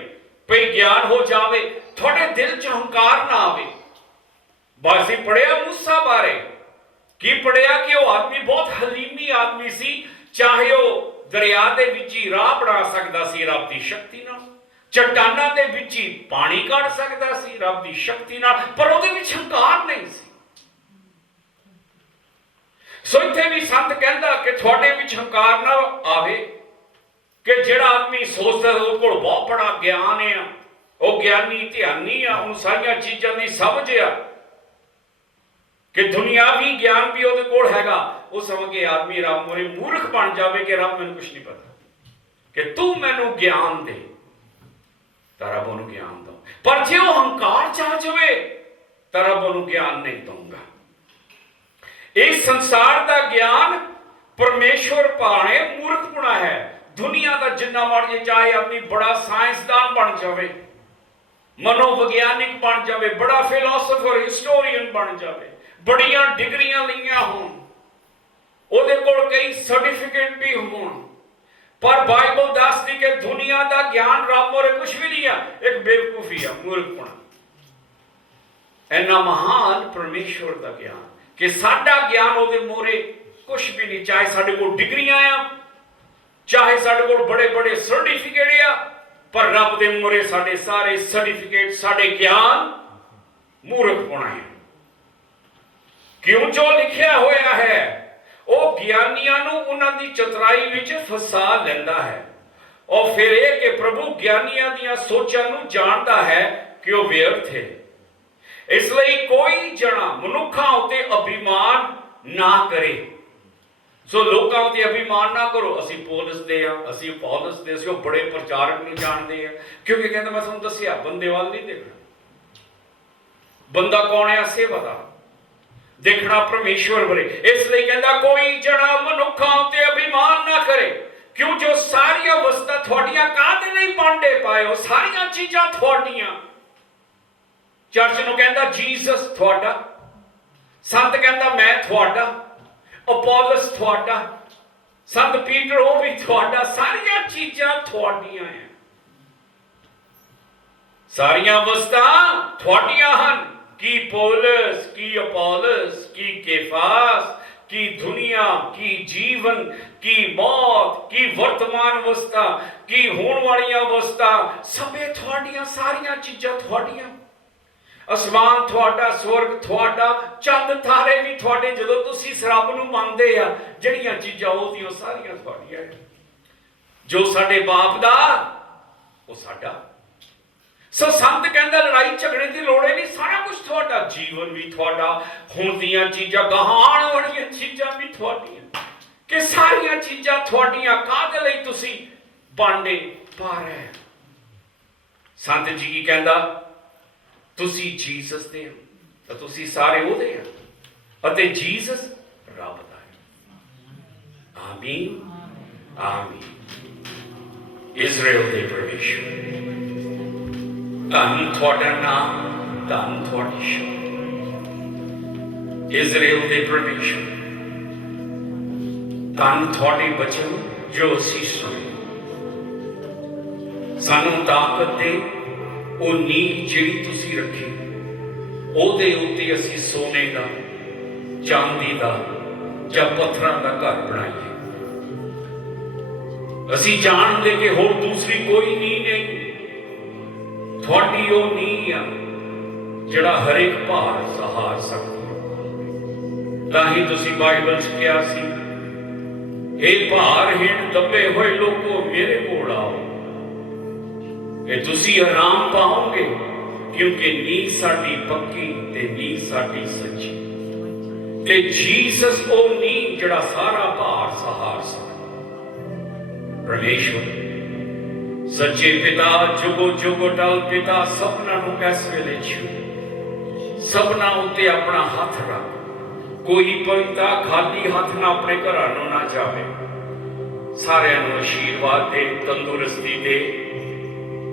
ਭਈ ਗਿਆਨ ਹੋ ਜਾਵੇ, ਤੁਹਾਡੇ ਦਿਲ 'ਚ ਹੰਕਾਰ ਨਾ ਆਵੇ। ਬਾਸੀ ਪੜਿਆ ਮੂਸਾ ਬਾਰੇ, ਕੀ ਪੜਿਆ ਕਿ ਉਹ ਆਦਮੀ ਬਹੁਤ ਹਲੀਮੀ ਆਦਮੀ ਸੀ। ਚਾਹੇ ਉਹ ਦਰਿਆ ਦੇ ਵਿੱਚ ਹੀ ਰਾਹ ਬਣਾ ਸਕਦਾ ਸੀ ਰੱਬ ਦੀ ਸ਼ਕਤੀ ਨਾਲ, ਚਟਾਨਾਂ ਦੇ ਵਿੱਚ ਹੀ ਪਾਣੀ ਕੱਢ ਸਕਦਾ ਸੀ ਰੱਬ ਦੀ ਸ਼ਕਤੀ ਨਾਲ, ਪਰ ਉਹਦੇ ਵਿੱਚ ਹੰਕਾਰ ਨਹੀਂ ਸੀ। ਸੋ ਇੱਥੇ ਵੀ ਸੰਤ ਕਹਿੰਦਾ ਕਿ ਤੁਹਾਡੇ ਵਿੱਚ ਹੰਕਾਰ ਨਾ ਆਵੇ ਕਿ ਜਿਹੜਾ ਆਦਮੀ ਸੋਚਦਾ ਉਹਦੇ ਕੋਲ ਬਹੁਤ ਬੜਾ ਗਿਆਨ ਆ, ਉਹ ਗਿਆਨੀ ਧਿਆਨੀ ਆ, ਉਹਨੂੰ ਸਾਰੀਆਂ ਚੀਜ਼ਾਂ ਦੀ ਸਮਝ ਆ ਕਿ ਦੁਨਿਆਵੀ ਗਿਆਨ ਵੀ ਉਹਦੇ ਕੋਲ ਹੈਗਾ, ਉਹ ਸਮਝ ਕੇ ਆਦਮੀ ਰੱਬ ਮੂਹਰੇ ਮੂਰਖ ਬਣ ਜਾਵੇ ਕਿ ਰੱਬ ਮੈਨੂੰ ਕੁਝ ਨਹੀਂ ਪਤਾ, ਕਿ ਤੂੰ ਮੈਨੂੰ ਗਿਆਨ ਦੇ, ਤਾਂ ਰੱਬ ਉਹਨੂੰ ਗਿਆਨ ਦੋ। ਪਰ ਜੇ ਉਹ ਹੰਕਾਰ ਚ ਆ ਜਾਵੇ ਤਾਂ ਰੱਬ ਉਹਨੂੰ ਗਿਆਨ ਨਹੀਂ ਦਊਗਾ। ਇਸ ਸੰਸਾਰ ਦਾ ਗਿਆਨ ਪਰਮੇਸ਼ਵਰ ਭਾਣੇ ਮੂਰਖਪੁਣਾ ਹੈ। ਦੁਨੀਆ ਦਾ ਜਿੰਨਾ ਮਰਜ਼ੀ ਚਾਹੇ ਆਪਣੀ ਬੜਾ ਸਾਇੰਸਦਾਨ ਬਣ ਜਾਵੇ, ਮਨੋਵਿਗਿਆਨਿਕ ਬਣ ਜਾਵੇ, ਬੜਾ ਫਿਲਾਸਫਰ ਹਿਸਟੋਰੀਅਨ ਬਣ ਜਾਵੇ, ਬੜੀਆਂ ਡਿਗਰੀਆਂ ਲਈਆਂ ਹੋਣ, ਉਹਦੇ ਕੋਲ ਕਈ ਸਰਟੀਫਿਕੇਟ ਵੀ ਹੋਣ, ਪਰ ਬਾਈਬਲ ਦੱਸਦੀ ਕਿ ਦੁਨੀਆ ਦਾ ਗਿਆਨ ਰੱਬ ਮੋਰੇ ਕੁਝ ਵੀ ਨਹੀਂ ਆ, ਇੱਕ ਬੇਵਕੂਫੀ ਆ, ਮੂਰਖਪੁਣਾ। ਇੰਨਾ ਮਹਾਨ ਪਰਮੇਸ਼ਵਰ ਦਾ ਗਿਆਨ ਕਿ ਸਾਡਾ ਗਿਆਨ ਉਹਦੇ ਮੋਰੇ ਕੁਝ ਵੀ ਨਹੀਂ। ਚਾਹੇ ਸਾਡੇ ਕੋਲ ਡਿਗਰੀਆਂ ਆ, ਚਾਹੇ ਸਾਡੇ ਕੋਲ ਬੜੇ ਬੜੇ ਸਰਟੀਫਿਕੇਟ ਆ, ਪਰ ਰੱਬ ਦੇ ਮੋਰੇ ਸਾਡੇ ਸਾਰੇ ਸਰਟੀਫਿਕੇਟ, ਸਾਡੇ ਗਿਆਨ ਮੂਰਖਪੁਣਾ ਹੈ। ਕਿਉਂ? ਜੋ ਲਿਖਿਆ ਹੋਇਆ ਹੈ ਉਹ ਗਿਆਨੀਆਂ ਨੂੰ ਉਹਨਾਂ ਦੀ ਚਤੁਰਾਈ ਵਿੱਚ ਫਸਾ ਲੈਂਦਾ ਹੈ। ਔਰ ਫਿਰ ਇਹ ਕਿ ਪ੍ਰਭੂ ਗਿਆਨੀਆਂ ਦੀਆਂ ਸੋਚਾਂ ਨੂੰ ਜਾਣਦਾ ਹੈ ਕਿ ਉਹ ਵਿਅਰਥ ਹੈ। ਇਸ ਲਈ ਕੋਈ ਜਣਾ ਮਨੁੱਖਾਂ ਉੱਤੇ ਅਭਿਮਾਨ ਨਾ ਕਰੇ। ਸੋ ਲੋਕਾਂ ਉੱਤੇ ਅਭਿਮਾਨ ਨਾ ਕਰੋ। ਅਸੀਂ ਪੌਲਸ ਦੇ ਆ, ਅਸੀਂ ਪੌਲਸ ਦੇ, ਅਸੀਂ ਉਹ ਬੜੇ ਪ੍ਰਚਾਰਕ ਨੂੰ ਜਾਣਦੇ ਆ, ਕਿਉਂਕਿ ਕਹਿੰਦਾ ਮੈਂ ਤੁਹਾਨੂੰ ਦੱਸਿਆ ਬੰਦੇ ਵੱਲ ਨਹੀਂ ਦੇਖਣਾ। ਬੰਦਾ ਕੌਣ ਹੈ? ਸੇਵਾਦਾਰ। ਦੇਖਣਾ ਪਰਮੇਸ਼ਵਰ ਵੱਲ। ਇਸ ਲਈ ਕਹਿੰਦਾ ਕੋਈ ਜਣਾ ਮਨੁੱਖਾਂ ਉੱਤੇ ਅਭਿਮਾਨ ਨਾ ਕਰੇ, ਕਿਉਂ ਜੋ ਸਾਰੀਆਂ ਵਸਤਾਂ ਤੁਹਾਡੀਆਂ ਕਾਹਦੇ ਲਈ ਪਾਂਡੇ ਪਾਏ ਹੋ, ਸਾਰੀਆਂ ਚੀਜ਼ਾਂ ਤੁਹਾਡੀਆਂ, ਚਰਚ ਨੂੰ ਕਹਿੰਦਾ ਜੀਸਸ ਤੁਹਾਡਾ, ਸੰਤ ਕਹਿੰਦਾ ਮੈਂ ਤੁਹਾਡਾ, ਅਪੋਲਸ ਤੁਹਾਡਾ, ਸੰਤ ਪੀਟਰ ਉਹ ਵੀ ਤੁਹਾਡਾ। ਸਾਰੀਆਂ ਚੀਜ਼ਾਂ ਤੁਹਾਡੀਆਂ ਹੈ, ਸਾਰੀਆਂ ਵਸਤਾਂ ਤੁਹਾਡੀਆਂ ਹਨ। ਕੀ ਪੌਲਸ, ਕੀ ਅਪੋਲਸ, ਕੀ ਕੇਫਾਸ, ਕੀ ਦੁਨੀਆ, ਕੀ ਜੀਵਨ, ਕੀ ਮੌਤ, ਕੀ ਵਰਤਮਾਨ ਅਵਸਥਾ, ਕੀ ਹੋਣ ਵਾਲੀਆਂ ਅਵਸਥਾ, ਸਭੇ ਤੁਹਾਡੀਆਂ। ਸਾਰੀਆਂ ਚੀਜ਼ਾਂ ਤੁਹਾਡੀਆਂ। ਅਸਮਾਨ ਤੁਹਾਡਾ, ਸਵਰਗ ਤੁਹਾਡਾ, ਚੰਦ ਤਾਰੇ ਵੀ ਤੁਹਾਡੇ। ਜਦੋਂ ਤੁਸੀਂ ਇਸ ਰੱਬ ਨੂੰ ਮੰਨਦੇ ਆ, ਜਿਹੜੀਆਂ ਚੀਜ਼ਾਂ ਉਹਦੀਆਂ ਸਾਰੀਆਂ ਤੁਹਾਡੀਆਂ। ਜੋ ਸਾਡੇ ਬਾਪ ਦਾ ਉਹ ਸਾਡਾ। ਸੋ ਸੰਤ ਕਹਿੰਦਾ ਲੜਾਈ ਝਗੜੇ ਦੀ ਲੋੜ ਨਹੀਂ, ਸਾਰਾ ਕੁਝ ਤੁਹਾਡਾ। ਜੀਵਨ ਵੀ ਤੁਹਾਡਾ, ਹੁਣ ਦੀਆਂ ਚੀਜ਼ਾਂ, ਗਾਹਾਂ ਵਾਲੀਆਂ ਚੀਜ਼ਾਂ ਵੀ ਤੁਹਾਡੀਆਂ। ਕਿ ਸਾਰੀਆਂ ਚੀਜ਼ਾਂ ਤੁਹਾਡੀਆਂ। ਕਾਹਦੇ ਲਈ ਤੁਸੀਂ ਬਾਂਡੇ ਪਾ ਰਹੇ? ਸੰਤ ਜੀ ਕੀ ਕਹਿੰਦਾ? ਤੁਸੀਂ ਜੀਸਸ ਦੇ ਹੋ ਤਾਂ ਤੁਸੀਂ ਸਾਰੇ ਉਹਦੇ ਆ, ਅਤੇ ਜੀਸਸ ਰੱਬ ਦਾ ਹੈ। ਆਮੀਨ, ਆਮੀਨ। ਇਜ਼ਰਾਈਲ ਦੇ ਪਰਮੇਸ਼ਰ, ਧੰਨ ਤੁਹਾਡਾ ਨਾਮ, ਧੰਨ ਤੁਹਾਡੀ ਸ਼ਕਤੀ। ਇਜ਼ਰਾਈਲ ਦੇ ਪਰਮੇਸ਼ਰ, ਧੰਨ ਤੁਹਾਡੇ ਬਚਨ ਜੋ ਅਸੀਂ ਸੁਣੇ। ਸਾਨੂੰ ਤਾਕਤ ਦੇ ਉਹ ਨੀਂਹ ਜਿਹੜੀ ਤੁਸੀਂ ਰੱਖੀ, ਉਹਦੇ ਉੱਤੇ ਅਸੀਂ ਸੋਨੇ ਦਾ, ਚਾਂਦੀ ਦਾ ਜਾਂ ਪੱਥਰਾਂ ਦਾ ਘਰ ਬਣਾਈਏ। ਅਸੀਂ ਜਾਣਦੇ ਕਿ ਹੋਰ ਦੂਸਰੀ ਕੋਈ ਨੀਂਹ ਨਹੀਂ। ਤੁਹਾਡੀ ਉਹ ਨੀਂਹ ਆ ਜਿਹੜਾ ਹਰੇਕ ਭਾਰ ਸਹਾਰ ਸਕਦਾ। ਤਾਂ ਹੀ ਤੁਸੀਂ ਬਾਈਬਲ 'ਚ ਕਿਹਾ ਸੀ, ਇਹ ਭਾਰਹੀਣ ਦੱਬੇ ਹੋਏ ਲੋਕੋ ਮੇਰੇ ਕੋਲ ਆਓ, ਇਹ ਤੁਸੀਂ ਆਰਾਮ ਪਾਓਗੇ, ਕਿਉਂਕਿ ਨੀਂਹ ਸਾਡੀ ਪੱਕੀ ਤੇ ਨੀਂਹ ਸਾਡੀ ਸੱਚੀ। ਤੇ ਜੀਸਸ ਉਹ ਨੀਂਹ ਜਿਹੜਾ ਸਾਰਾ ਭਾਰ ਸਹਾਰ ਸਕਦਾ। ਪਰਮੇਸ਼ਵਰ ਸੱਚੇ ਪਿਤਾ, ਜੁਗੋ ਜੁਗ ਟਲ ਪਿਤਾ, ਸਭਨਾਂ ਨੂੰ ਇਸ ਵੇਲੇ ਛੂ, ਸਭਨਾਂ ਉੱਤੇ ਆਪਣਾ ਹੱਥ ਰੱਖ। ਕੋਈ ਪਵਿੱਤਾ ਖਾਲੀ ਹੱਥ ਨਾ ਆਪਣੇ ਘਰਾਂ ਨੂੰ ਨਾ ਜਾਵੇ। ਸਾਰਿਆਂ ਨੂੰ ਆਸ਼ੀਰਵਾਦ ਦੇ, ਤੰਦੁਰਸਤੀ ਦੇ।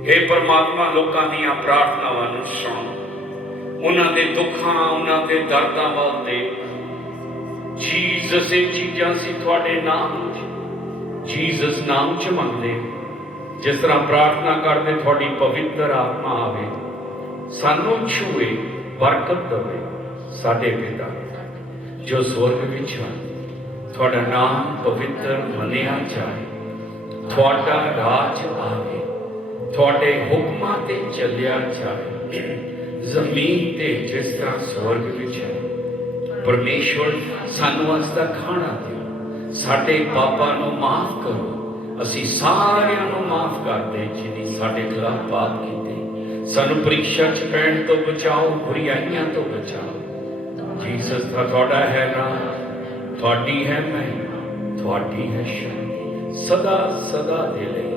हे परमात्मा, लोगों ਦੀਆਂ ਪ੍ਰਾਰਥਨਾਵਾਂ ਨੂੰ ਸੁਣ, ਉਹਨਾਂ ਦੇ ਦੁੱਖਾਂ, ਉਹਨਾਂ ਦੇ ਦਰਦਾਂ ਵੱਲ ਦੇਖ। ਜੀਸਸ ਇਹ ਚੀਜ਼ਾਂ ਸੀ ਤੁਹਾਡੇ ਨਾਮ 'ਚ, ਜੀਸਸ ਨਾਮ 'ਚ ਮੰਗਦੇ। ਜਿਸ ਤਰ੍ਹਾਂ ਪ੍ਰਾਰਥਨਾ ਕਰਦੇ, ਤੁਹਾਡੀ ਪਵਿੱਤਰ ਆਤਮਾ ਆਵੇ, ਸਾਨੂੰ ਛੂਏ, ਬਰਕਤ ਦੇਵੇ। ਸਾਡੇ ਪਿਤਾ ਜੋ ਸਵਰਗ ਵਿੱਚ ਹਨ, ਤੁਹਾਡਾ ਨਾਮ ਪਵਿੱਤਰ ਮੰਨਿਆ ਜਾਏ, ਤੁਹਾਡਾ ਰਾਜ ਆਵੇ, ਤੁਹਾਡੇ ਹੁਕਮਾਂ ਤੇ ਚੱਲਿਆ ਜਾਏ, ਜ਼ਮੀਨ ਤੇ ਜਿਸ ਤਰ੍ਹਾਂ ਸਵਰਗ ਵਿੱਚ ਹੈ। ਪਰਮੇਸ਼ਵਰ ਸਾਨੂੰ ਅੱਜ ਦਾ ਖਾਣਾ ਦਿਓ। ਸਾਡੇ ਪਾਪਾਂ ਨੂੰ ਮਾਫ ਕਰੋ, ਅਸੀਂ ਸਾਰਿਆਂ ਨੂੰ ਮਾਫ ਕਰਦੇ ਜਿਨ੍ਹਾਂ ਸਾਡੇ ਖਿਲਾਫ ਪਾਪ ਕੀਤੇ। ਸਾਨੂੰ ਪ੍ਰੀਖਿਆ 'ਚ ਪੈਣ ਤੋਂ ਬਚਾਓ, ਬੁਰਾਈਆਂ ਤੋਂ ਬਚਾਓ। ਜੀਸਸ ਦਾ ਤੁਹਾਡਾ ਹੈ ਨਾਮ, ਤੁਹਾਡੀ ਹੈ ਮਹਿਮਾ, ਤੁਹਾਡੀ ਹੈ ਸ਼ਕਤੀ ਸਦਾ ਸਦਾ ਦੇ ਲਈ।